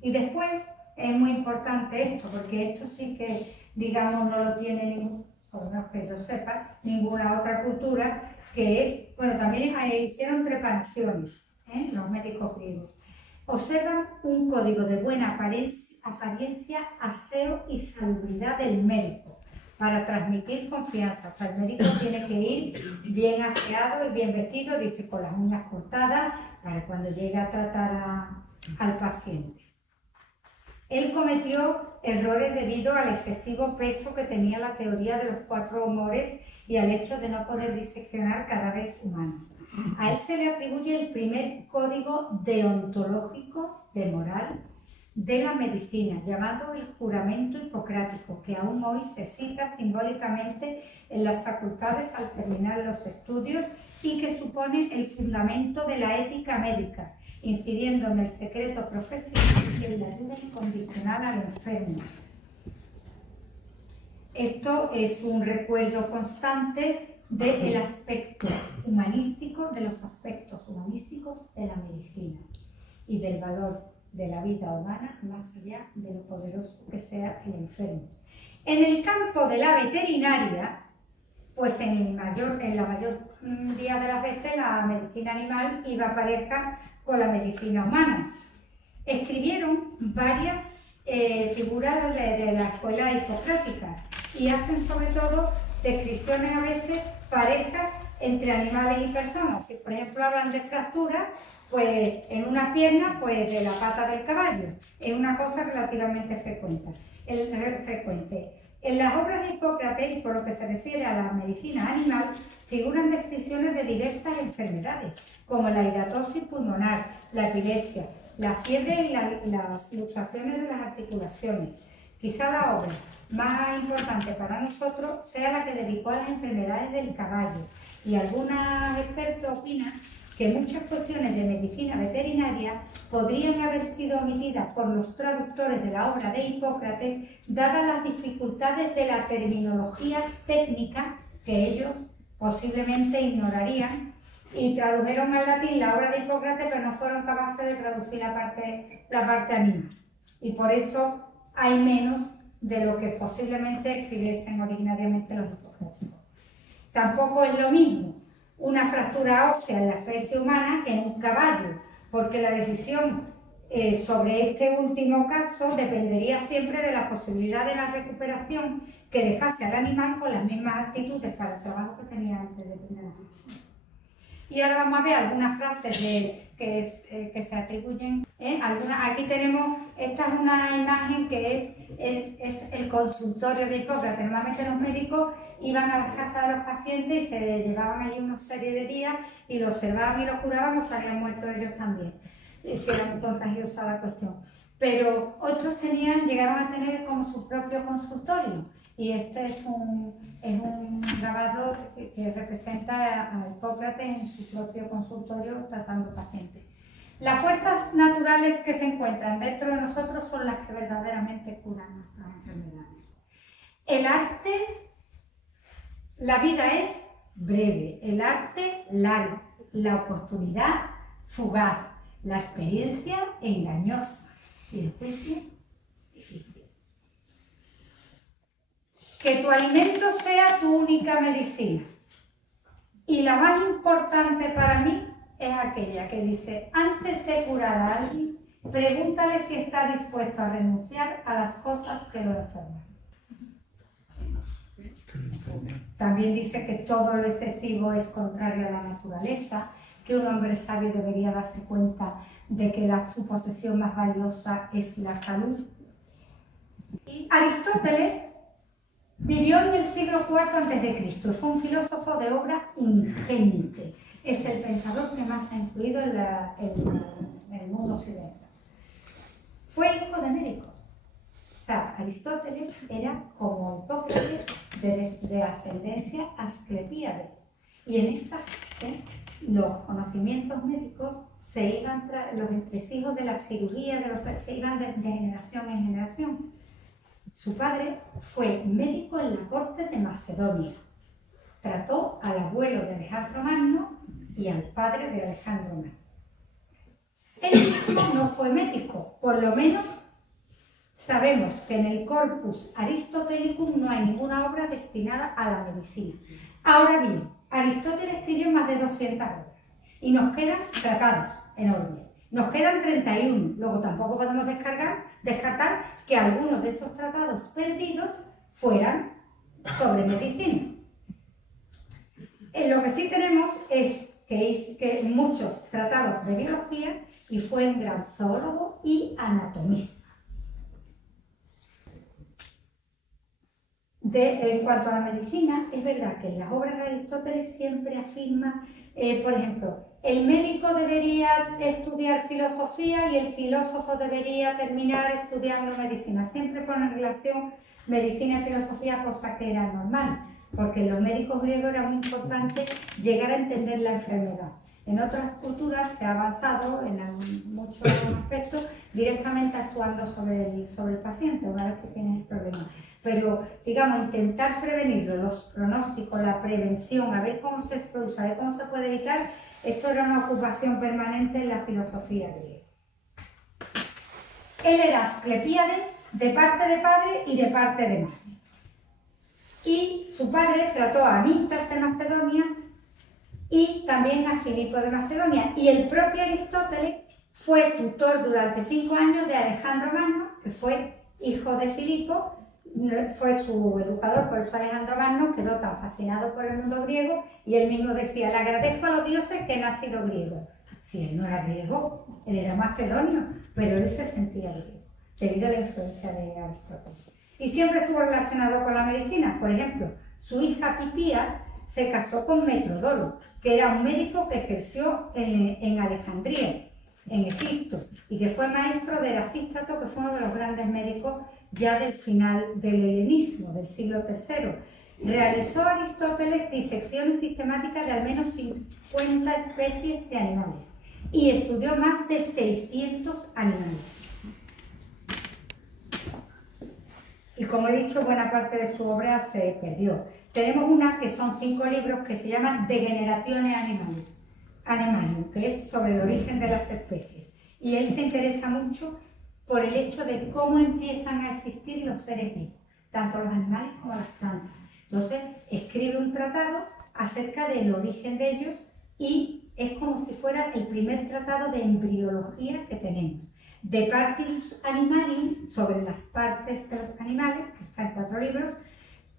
Y después es muy importante esto, porque esto sí que, digamos, no lo tiene por lo que yo sepa, ninguna otra cultura, que es, bueno, también hicieron trepanaciones, los médicos griegos. Observan un código de buena apariencia, aseo y salubridad del médico para transmitir confianza. O sea, el médico tiene que ir bien aseado y bien vestido, dice, con las uñas cortadas, para cuando llegue a tratar al paciente. Él cometió errores debido al excesivo peso que tenía la teoría de los 4 humores y al hecho de no poder diseccionar cadáveres humanos. A él se le atribuye el primer código deontológico de moral de la medicina, llamado el juramento hipocrático, que aún hoy se cita simbólicamente en las facultades al terminar los estudios y que supone el fundamento de la ética médica, incidiendo en el secreto profesional y en la ayuda incondicional al enfermo. Esto es un recuerdo constante del aspecto humanístico, de los aspectos humanísticos de la medicina y del valor de la vida humana más allá de lo poderoso que sea el enfermo. En el campo de la veterinaria, pues en la mayor día de las veces la medicina animal iba pareja con la medicina humana. Escribieron varias figuras de la escuela hipocrática y hacen sobre todo descripciones a veces parejas entre animales y personas. Si por ejemplo hablan de fracturas, pues en una pierna, pues de la pata del caballo. Es una cosa relativamente frecuente. En las obras de Hipócrates, y por lo que se refiere a la medicina animal, figuran descripciones de diversas enfermedades, como la hidatosis pulmonar, la epilepsia, la fiebre y las luxaciones de las articulaciones. Quizá la obra más importante para nosotros sea la que dedicó a las enfermedades del caballo, y algunos expertos opinan que muchas cuestiones de medicina veterinaria podrían haber sido omitidas por los traductores de la obra de Hipócrates, dadas las dificultades de la terminología técnica que ellos posiblemente ignorarían, y tradujeron al latín la obra de Hipócrates, pero no fueron capaces de traducir la parte animal. Y por eso hay menos de lo que posiblemente escribiesen originariamente los hipocráticos. Tampoco es lo mismo una fractura ósea en la especie humana que en un caballo, porque la decisión sobre este último caso dependería siempre de la posibilidad de la recuperación que dejase al animal con las mismas actitudes para el trabajo que tenía antes de tener la fractura. Y ahora vamos a ver algunas frases que se atribuyen. Aquí tenemos, esta es una imagen que es el consultorio de Hipócrates. Normalmente los médicos iban a la casa de los pacientes y se llevaban allí una serie de días y lo observaban y lo curaban, o salían muertos ellos también, si era muy contagiosa la cuestión. Pero otros llegaron a tener como su propio consultorio, y este es un grabado que representa a Hipócrates en su propio consultorio tratando pacientes. Las fuerzas naturales que se encuentran dentro de nosotros son las que verdaderamente curan nuestras enfermedades. El arte, la vida es breve, el arte largo, la oportunidad fugaz, la experiencia engañosa y el juicio difícil. que tu alimento sea tu única medicina. Y la más importante para mí es aquella que dice, antes de curar a alguien, pregúntale si está dispuesto a renunciar a las cosas que lo enferman. También dice que todo lo excesivo es contrario a la naturaleza, que un hombre sabio debería darse cuenta de que su posesión más valiosa es la salud. Y Aristóteles vivió en el siglo IV a.C. y fue un filósofo de obra ingente. Es el pensador que más ha influido en el mundo occidental. Fue hijo de médico. O sea, Aristóteles era como Hipócrates de ascendencia asclepíade. Y en esta gente, los conocimientos médicos se iban, los entresijos de la cirugía, se iban de generación en generación. Su padre fue médico en la corte de Macedonia. Trató al abuelo de Alejandro Magno y al padre de Alejandro Magno. Él mismo no fue médico, por lo menos sabemos que en el Corpus Aristotelicum no hay ninguna obra destinada a la medicina. Ahora bien, Aristóteles escribió más de 200 obras y nos quedan tratados enormes. Nos quedan 31, luego tampoco podemos descartar que algunos de esos tratados perdidos fueran sobre medicina. Lo que sí tenemos es que muchos tratados de biología y fue un gran zoólogo y anatomista. En cuanto a la medicina, es verdad que en las obras de Aristóteles siempre afirma, por ejemplo, el médico debería estudiar filosofía y el filósofo debería terminar estudiando medicina. Siempre pone en relación medicina y filosofía, cosa que era normal, porque en los médicos griegos era muy importante llegar a entender la enfermedad. En otras culturas se ha avanzado en muchos aspectos directamente actuando sobre el paciente una vez que tiene el problema. Pero, digamos, intentar prevenirlo, los pronósticos, la prevención, a ver cómo se produce, a ver cómo se puede evitar, esto era una ocupación permanente en la filosofía griega. Él era asclepíade de parte de padre y de parte de madre. Y su padre trató a Amistas de Macedonia y también a Filipo de Macedonia. Y el propio Aristóteles fue tutor durante 5 años de Alejandro Magno, que fue hijo de Filipo, fue su educador, por eso Alejandro Magno quedó tan fascinado por el mundo griego y él mismo decía, le agradezco a los dioses que he nacido griego. Si él no era griego, él era macedonio, pero él se sentía griego, debido a la influencia de Aristóteles. Y siempre estuvo relacionado con la medicina. Por ejemplo, su hija Pitía se casó con Metrodoro, que era un médico que ejerció en Alejandría, en Egipto, y que fue maestro de Erasístrato, que fue uno de los grandes médicos ya del final del helenismo, del siglo III. Realizó Aristóteles disecciones sistemáticas de al menos 50 especies de animales y estudió más de 600 animales. Y como he dicho, buena parte de su obra se perdió. Tenemos una que son 5 libros que se llaman Degenerationes Animalium, que es sobre el origen de las especies. Y él se interesa mucho por el hecho de cómo empiezan a existir los seres vivos, tanto los animales como las plantas. Entonces, escribe un tratado acerca del origen de ellos y es como si fuera el primer tratado de embriología que tenemos. De Partis Animalium, sobre las partes de los animales, que está en 4 libros,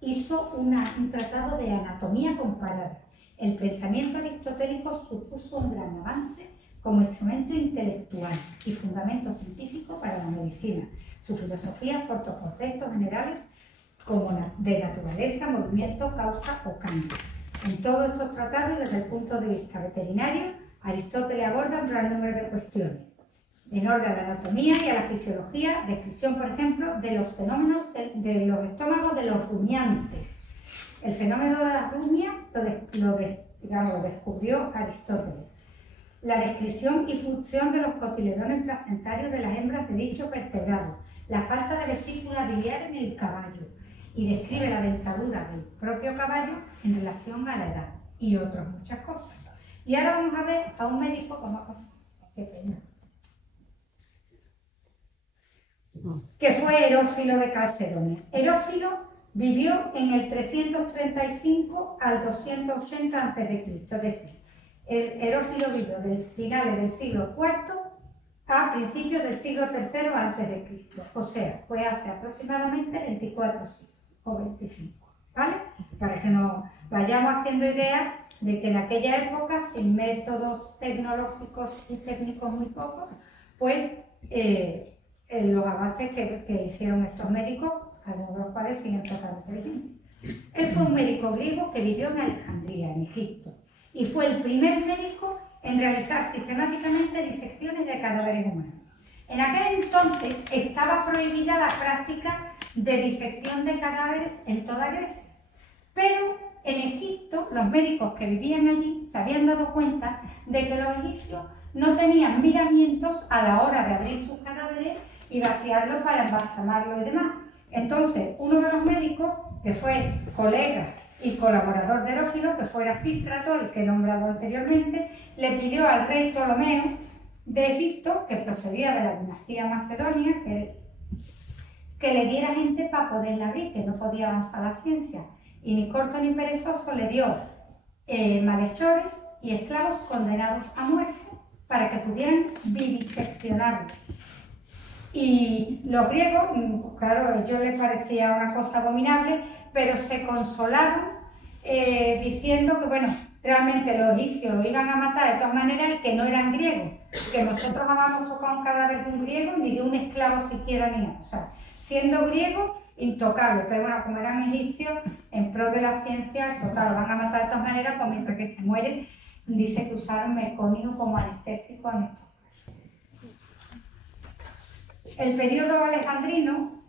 hizo un tratado de anatomía comparada. El pensamiento aristotélico supuso un gran avance como instrumento intelectual y fundamento científico para la medicina. Su filosofía aportó conceptos generales como de naturaleza, movimiento, causa o cambio. En todos estos tratados, desde el punto de vista veterinario, Aristóteles aborda un gran número de cuestiones. En orden a la anatomía y a la fisiología, descripción, por ejemplo, de los fenómenos de los estómagos de los rumiantes. El fenómeno de la rumia lo descubrió Aristóteles. La descripción y función de los cotiledones placentarios de las hembras de dicho vertebrado, la falta de vesícula biliar en el caballo, y describe la dentadura del propio caballo en relación a la edad, y otras muchas cosas. Y ahora vamos a ver a un médico como que fue Erófilo de Calcedonia. Erófilo Vivió en el 335 al 280 a.C., es decir, Herófilo vivió del finales del siglo IV a principios del siglo III a.C., o sea, fue hace aproximadamente 24 siglos o 25, ¿vale? Para que nos vayamos haciendo idea de que en aquella época, sin métodos tecnológicos y técnicos muy pocos, pues los avances que hicieron estos médicos, algunos de los cuales siguen totalmente vigentes. Él fue un médico griego que vivió en Alejandría, en Egipto, y fue el primer médico en realizar sistemáticamente disecciones de cadáveres humanos. En aquel entonces estaba prohibida la práctica de disección de cadáveres en toda Grecia, pero en Egipto los médicos que vivían allí se habían dado cuenta de que los egipcios no tenían miramientos a la hora de abrir sus cadáveres y vaciarlos para embalsamarlos y demás. Entonces, uno de los médicos, que fue colega y colaborador de Herófilo, que fue Erasístrato, el que he nombrado anteriormente, le pidió al rey Ptolomeo de Egipto, que procedía de la dinastía macedonia, que le diera gente para poderla abrir, que no podía avanzar la ciencia. Y ni corto ni perezoso le dio malhechores y esclavos condenados a muerte para que pudieran viviseccionarlos. Y los griegos, claro, a ellos les parecía una cosa abominable, pero se consolaron diciendo que, bueno, realmente los egipcios lo iban a matar de todas maneras y que no eran griegos, que nosotros jamás tocado un cadáver de un griego ni de un esclavo siquiera ni nada. O sea, siendo griegos, intocables, pero bueno, como eran egipcios, en pro de la ciencia, total, lo van a matar de todas maneras, pues mientras que se mueren, dice que usaron meconio como anestésico en estos casos. El periodo alejandrino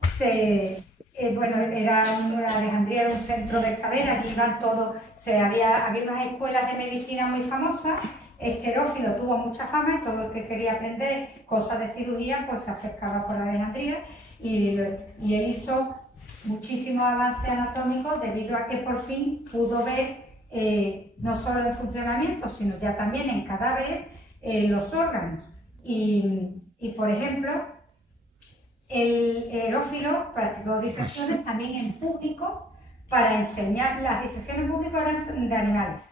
Alejandría era un centro de saber, allí iban todos, había unas escuelas de medicina muy famosas. Herófilo tuvo mucha fama, todo el que quería aprender cosas de cirugía pues se acercaba por Alejandría y él hizo muchísimos avances anatómicos debido a que por fin pudo ver no solo el funcionamiento, sino ya también en cadáveres los órganos. Y por ejemplo, el Herófilo practicó disecciones también en público para enseñar. Las disecciones en público eran de animales,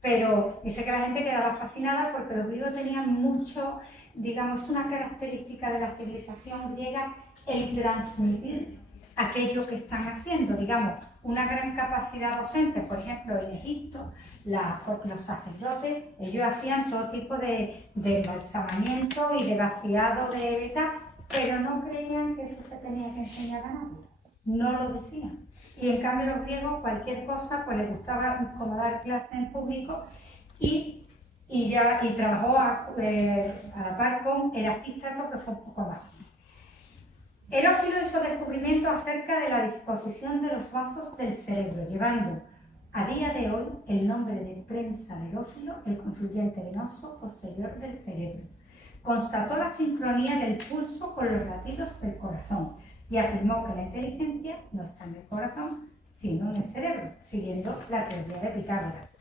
pero dice que la gente quedaba fascinada porque los griegos tenían mucho, digamos, una característica de la civilización griega, el transmitir aquello que están haciendo, digamos, una gran capacidad docente. Por ejemplo, en Egipto, los sacerdotes, ellos hacían todo tipo de embalsamamiento y de vaciado de tal, pero no creían que eso se tenía que enseñar a nadie, no lo decían. Y en cambio los griegos cualquier cosa pues les gustaba como dar clase en público y trabajó a la par con Erasístrato, que fue un poco más. Herófilo hizo descubrimientos acerca de la disposición de los vasos del cerebro, llevando a día de hoy el nombre de prensa de Herófilo, el confluyente venoso posterior del cerebro. Constató la sincronía del pulso con los latidos del corazón y afirmó que la inteligencia no está en el corazón, sino en el cerebro, siguiendo la teoría de Pitágoras.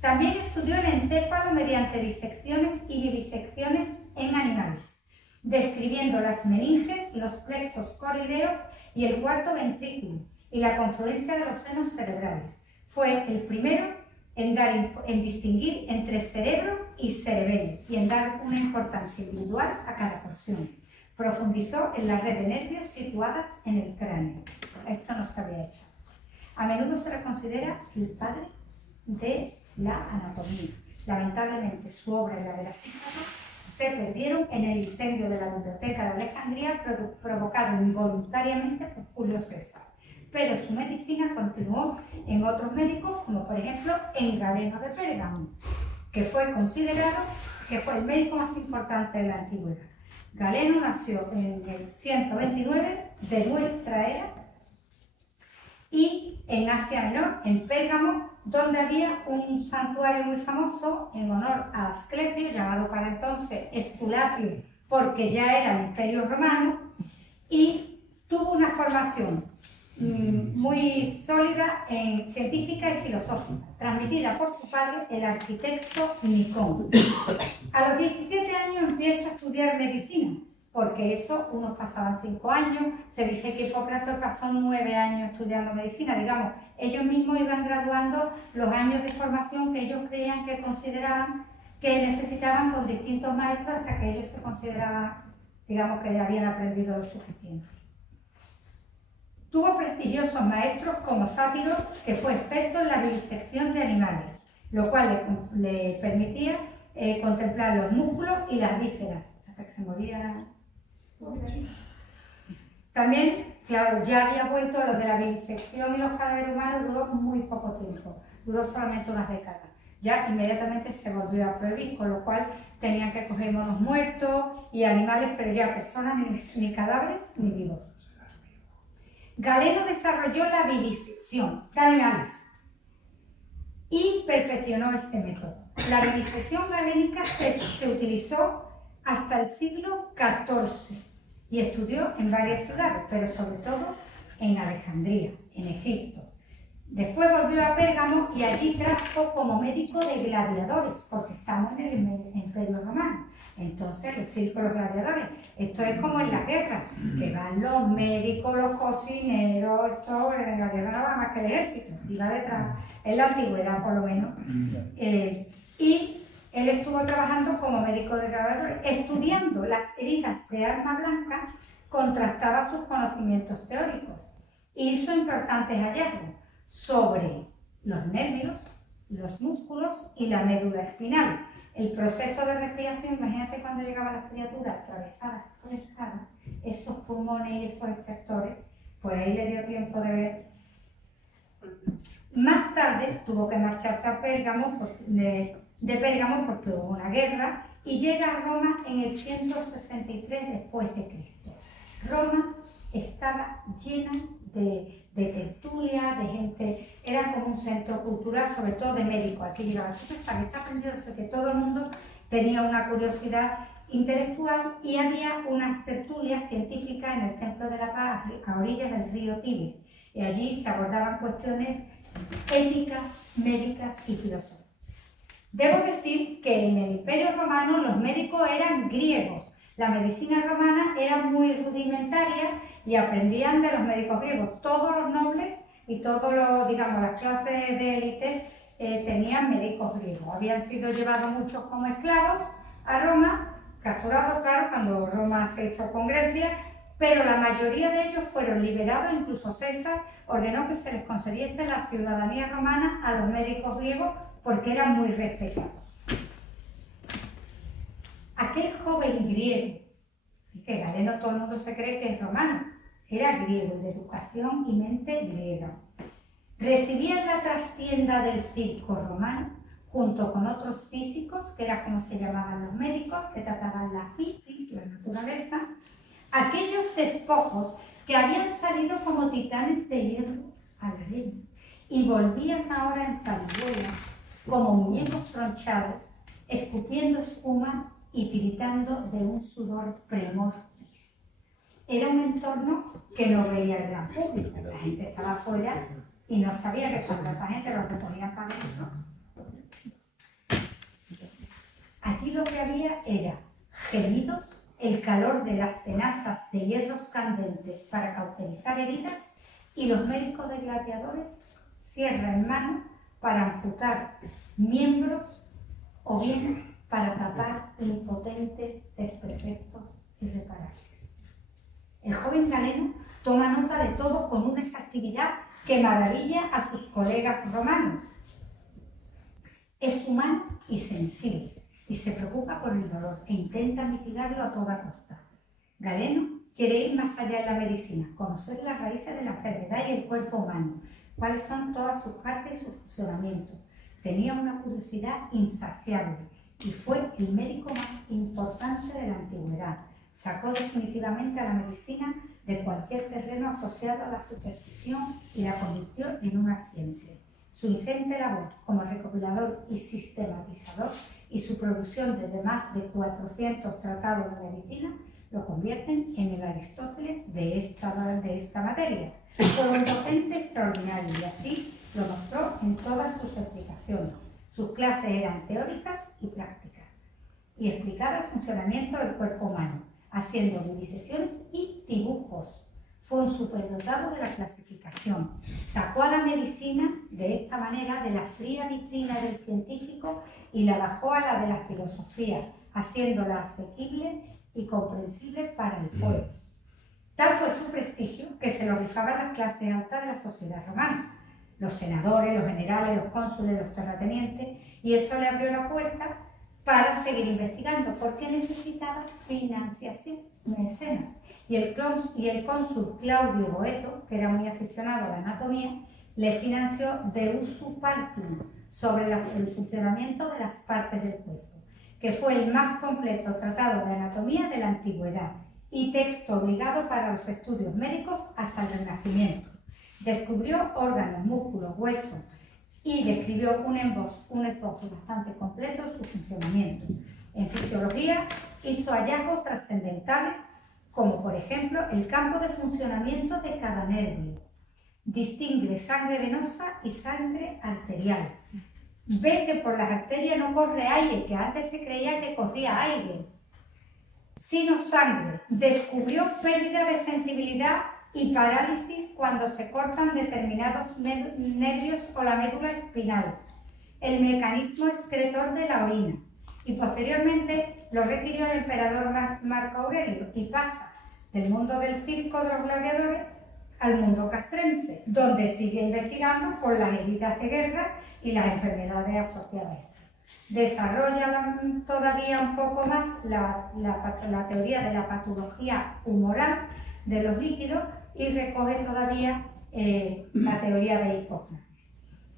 También estudió el encéfalo mediante disecciones y vivisecciones en animales, describiendo las meninges, los plexos corideos y el cuarto ventrículo y la confluencia de los senos cerebrales. Fue el primero en distinguir entre cerebro y cerebelo y en dar una importancia individual a cada porción. Profundizó en la red de nervios situadas en el cráneo. Esto no se había hecho. A menudo se le considera el padre de la anatomía. Lamentablemente, su obra y la de Erasístrato se perdieron en el incendio de la biblioteca de Alejandría provocado involuntariamente por Julio César. Pero su medicina continuó en otros médicos, como por ejemplo en Galeno de Pérgamo, que fue considerado que fue el médico más importante de la antigüedad. Galeno nació en el 129 de nuestra era y en Asia Menor, en Pérgamo, donde había un santuario muy famoso en honor a Asclepio, llamado para entonces Esculapio, porque ya era el Imperio Romano, y tuvo una formación muy sólida en científica y filosófica, transmitida por su padre, el arquitecto Nicón. A los 17 años empieza a estudiar medicina, porque eso, unos pasaban 5 años, se dice que Hipócrates pasó 9 años estudiando medicina, digamos, ellos mismos iban graduando los años de formación que ellos creían que consideraban que necesitaban con distintos maestros hasta que ellos se consideraban, digamos, que ya habían aprendido lo suficiente. Tuvo prestigiosos maestros como Sátiro, que fue experto en la vivisección de animales, lo cual le permitía contemplar los músculos y las vísceras, hasta que se moría. También, claro, ya había vuelto lo de la vivisección y los cadáveres humanos, duró muy poco tiempo, duró solamente unas décadas. Ya inmediatamente se volvió a prohibir, con lo cual tenían que coger monos muertos y animales, pero ya personas ni cadáveres ni vivos. Galeno desarrolló la vivisección de animales y perfeccionó este método. La vivisección galénica se utilizó hasta el siglo XIV y estudió en varias ciudades, pero sobre todo en Alejandría, en Egipto. Después volvió a Pérgamo y allí trabajó como médico de gladiadores, porque estamos en el Imperio Romano. Entonces, el círculo de gladiadores, esto es como en las guerras, que van los médicos, los cocineros, esto en la guerra no va más que el ejército, iba detrás, en la antigüedad por lo menos. Y él estuvo trabajando como médico de gladiadores, estudiando las heridas de arma blanca, contrastaba sus conocimientos teóricos. Hizo importantes hallazgos sobre los nervios, los músculos y la médula espinal. El proceso de respiración, imagínate cuando llegaban las criaturas atravesadas por el cara, esos pulmones y esos extractores, pues ahí le dio tiempo de ver. Más tarde tuvo que marcharse a Pérgamo, de Pérgamo porque hubo una guerra, y llega a Roma en el 163 después de Cristo. Roma estaba llena de tertulia, de gente, era como un centro cultural, sobre todo de médicos. Aquí llegaba, está aprendiendo que todo el mundo tenía una curiosidad intelectual y había unas tertulias científicas en el Templo de la Paz, a orillas del río Tíber. Y allí se abordaban cuestiones éticas, médicas y filosóficas. Debo decir que en el Imperio Romano los médicos eran griegos. La medicina romana era muy rudimentaria y aprendían de los médicos griegos. Todos los nobles y todos los, digamos, las clases de élite tenían médicos griegos. Habían sido llevados muchos como esclavos a Roma, capturados, claro, cuando Roma se hizo con Grecia, pero la mayoría de ellos fueron liberados. Incluso César ordenó que se les concediese la ciudadanía romana a los médicos griegos porque eran muy respetados. Aquel joven griego, que Galeno todo el mundo se cree que es romano, era griego, de educación y mente griega. Recibía en la trastienda del circo romano, junto con otros físicos, que era como se llamaban los médicos, que trataban la fisis, la naturaleza, aquellos despojos que habían salido como titanes de hierro a la arena y volvían ahora en palihuelas, como muñecos tronchados, escupiendo espuma y tiritando de un sudor premortis. Era un entorno que no veía el gran público. La gente estaba afuera y no sabía que cuando esta gente lo reponía para adentro. Allí lo que había era gemidos, el calor de las tenazas de hierros candentes para cauterizar heridas y los médicos de gladiadores, sierra en mano, para amputar miembros o bien para tapar impotentes desperfectos irreparables. El joven Galeno toma nota de todo con una exactividad que maravilla a sus colegas romanos. Es humano y sensible y se preocupa por el dolor e intenta mitigarlo a toda costa. Galeno quiere ir más allá en la medicina, conocer las raíces de la enfermedad y el cuerpo humano, cuáles son todas sus partes y su funcionamiento. Tenía una curiosidad insaciable y fue el médico más importante de la antigüedad. Sacó definitivamente a la medicina de cualquier terreno asociado a la superstición y la convirtió en una ciencia. Su ingente labor como recopilador y sistematizador y su producción de más de 400 tratados de medicina lo convierten en el Aristóteles de esta materia. Fue un docente extraordinario y así lo mostró en todas sus explicaciones. Sus clases eran teóricas y prácticas y explicaba el funcionamiento del cuerpo humano. haciendo vivisesiones y dibujos. Fue un superdotado de la clasificación. Sacó a la medicina de esta manera de la fría vitrina del científico y la bajó a la de la filosofía, haciéndola asequible y comprensible para el pueblo. Tal fue su prestigio que se lo rifaban las clases altas de la sociedad romana, los senadores, los generales, los cónsules, los terratenientes, y eso le abrió la puerta para seguir investigando, porque necesitaba financiación, mecenas. Y el cónsul Claudio Boeto, que era muy aficionado a la anatomía, le financió De Usu Partium, sobre el funcionamiento de las partes del cuerpo, que fue el más completo tratado de anatomía de la antigüedad y texto obligado para los estudios médicos hasta el Renacimiento. Descubrió órganos, músculos, huesos y describió un esbozo bastante completo de su funcionamiento. En fisiología hizo hallazgos trascendentales, como por ejemplo el campo de funcionamiento de cada nervio. Distingue sangre venosa y sangre arterial. Ve que por las arterias no corre aire, que antes se creía que corría aire, sino sangre. Descubrió pérdida de sensibilidad y parálisis cuando se cortan determinados nervios o la médula espinal, el mecanismo excretor de la orina, y posteriormente lo requirió el emperador Marco Aurelio y pasa del mundo del circo de los gladiadores al mundo castrense, donde sigue investigando con las heridas de guerra y las enfermedades asociadas. Desarrolla todavía un poco más la teoría de la patología humoral de los líquidos y recoge todavía la teoría de Hipócrates.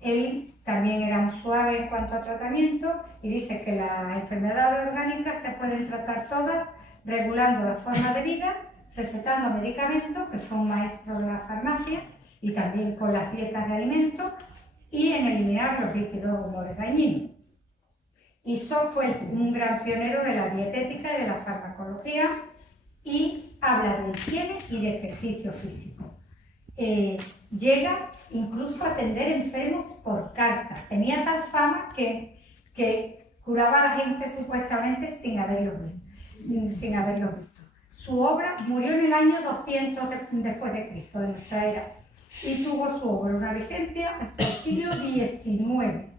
Él también era muy suave en cuanto a tratamiento y dice que las enfermedades orgánicas se pueden tratar todas regulando la forma de vida, recetando medicamentos, que fue un maestro de la farmacia, y también con las dietas de alimentos, y en eliminar los líquidos humores dañinos. Fue un gran pionero de la dietética y de la farmacología, y habla de higiene y de ejercicio físico. Llega incluso a atender enfermos por carta. Tenía tal fama que curaba a la gente supuestamente sin haberlo visto. Su obra murió en el año 200 después de Cristo, de nuestra era, y tuvo su obra una vigencia hasta el siglo XIX.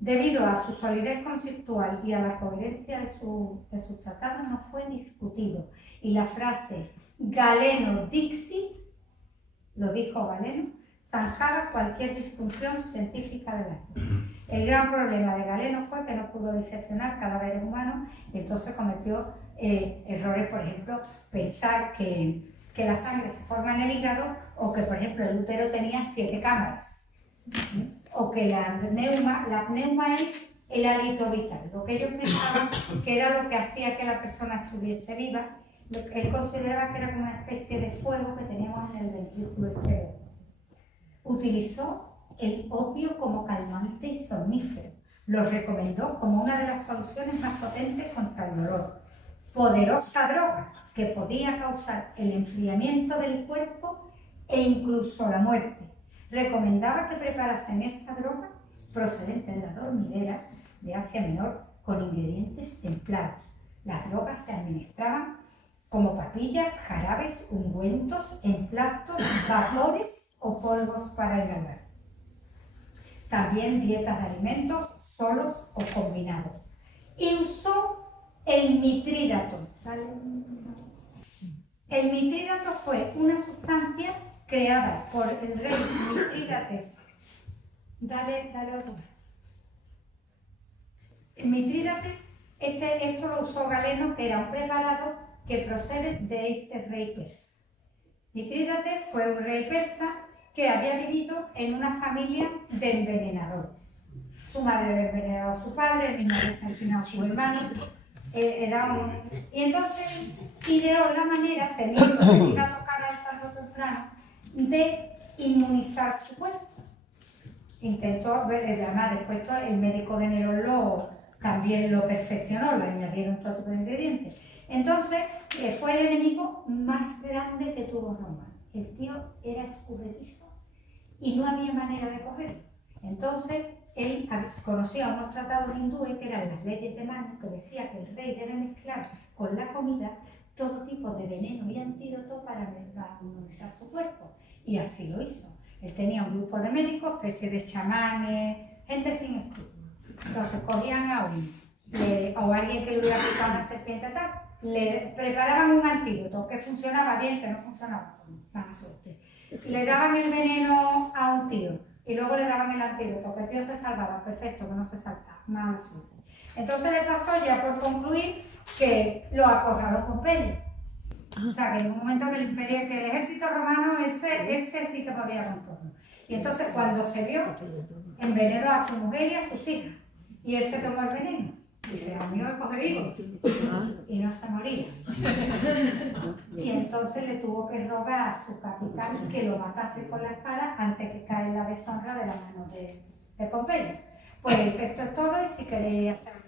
Debido a su solidez conceptual y a la coherencia de sus tratados, no fue discutido. Y la frase Galeno Dixit, lo dijo Galeno, zanjaba cualquier discusión científica del arte. El gran problema de Galeno fue que no pudo diseccionar cadáveres humanos y entonces cometió errores, por ejemplo, pensar que la sangre se forma en el hígado, o que, por ejemplo, el útero tenía 7 cámaras. O que la pneuma es el hálito vital, lo que ellos pensaban que era lo que hacía que la persona estuviese viva. Él consideraba que era como una especie de fuego que teníamos en el ventrículo izquierdo. Utilizó el opio como calmante y somnífero. Lo recomendó como una de las soluciones más potentes contra el dolor. Poderosa droga que podía causar el enfriamiento del cuerpo e incluso la muerte. Recomendaba que preparasen esta droga procedente de la dormidera de Asia Menor con ingredientes templados. Las drogas se administraban como papillas, jarabes, ungüentos, emplastos, vapores o polvos para inhalar. También dietas de alimentos solos o combinados. Y usó el mitrídato. El mitrídato fue una sustancia creada por el rey Mitrídates. Dale otro. El Mitrídates, esto lo usó Galeno, que era un preparado que procede de este rey persa. Mitrídates fue un rey persa que había vivido en una familia de envenenadores. Su madre había envenenado a su padre, el niño había asesinado a su hermano. Y entonces ideó la manera, teniendo que ir a tocar al tarde o temprano, de inmunizar su cuerpo. Intentó, además después el médico de Nerón también lo perfeccionó, lo añadieron todo tipo de ingredientes. Entonces fue el enemigo más grande que tuvo Roma. El tío era escurridizo y no había manera de cogerlo. Entonces él conocía unos tratados hindúes que eran las leyes de Manu, que decía que el rey debe mezclar con la comida veneno y antídoto para inmunizar su cuerpo. Y así lo hizo. Él tenía un grupo de médicos, especie de chamanes, gente sin escrúpulos. Entonces cogían a uno, o a alguien que le hubiera picado una serpiente tal, le preparaban un antídoto que funcionaba bien, que no funcionaba, mala suerte. Le daban el veneno a un tío y luego le daban el antídoto, que el tío se salvaba, perfecto, que no se saltaba, mala suerte. Entonces le pasó, ya por concluir, que lo acorraló Pompeyo. O sea, que en un momento que el ejército romano, ese sí que podía con todo. Y entonces cuando se vio, envenenó a su mujer y a sus hijas. Y él se tomó el veneno. Dice, a mí no me coge vivo. Y no se moría. Y entonces le tuvo que rogar a su capitán que lo matase con la espada antes que cae la deshonra de la mano de Pompeyo. Pues esto es todo, y si queréis hacer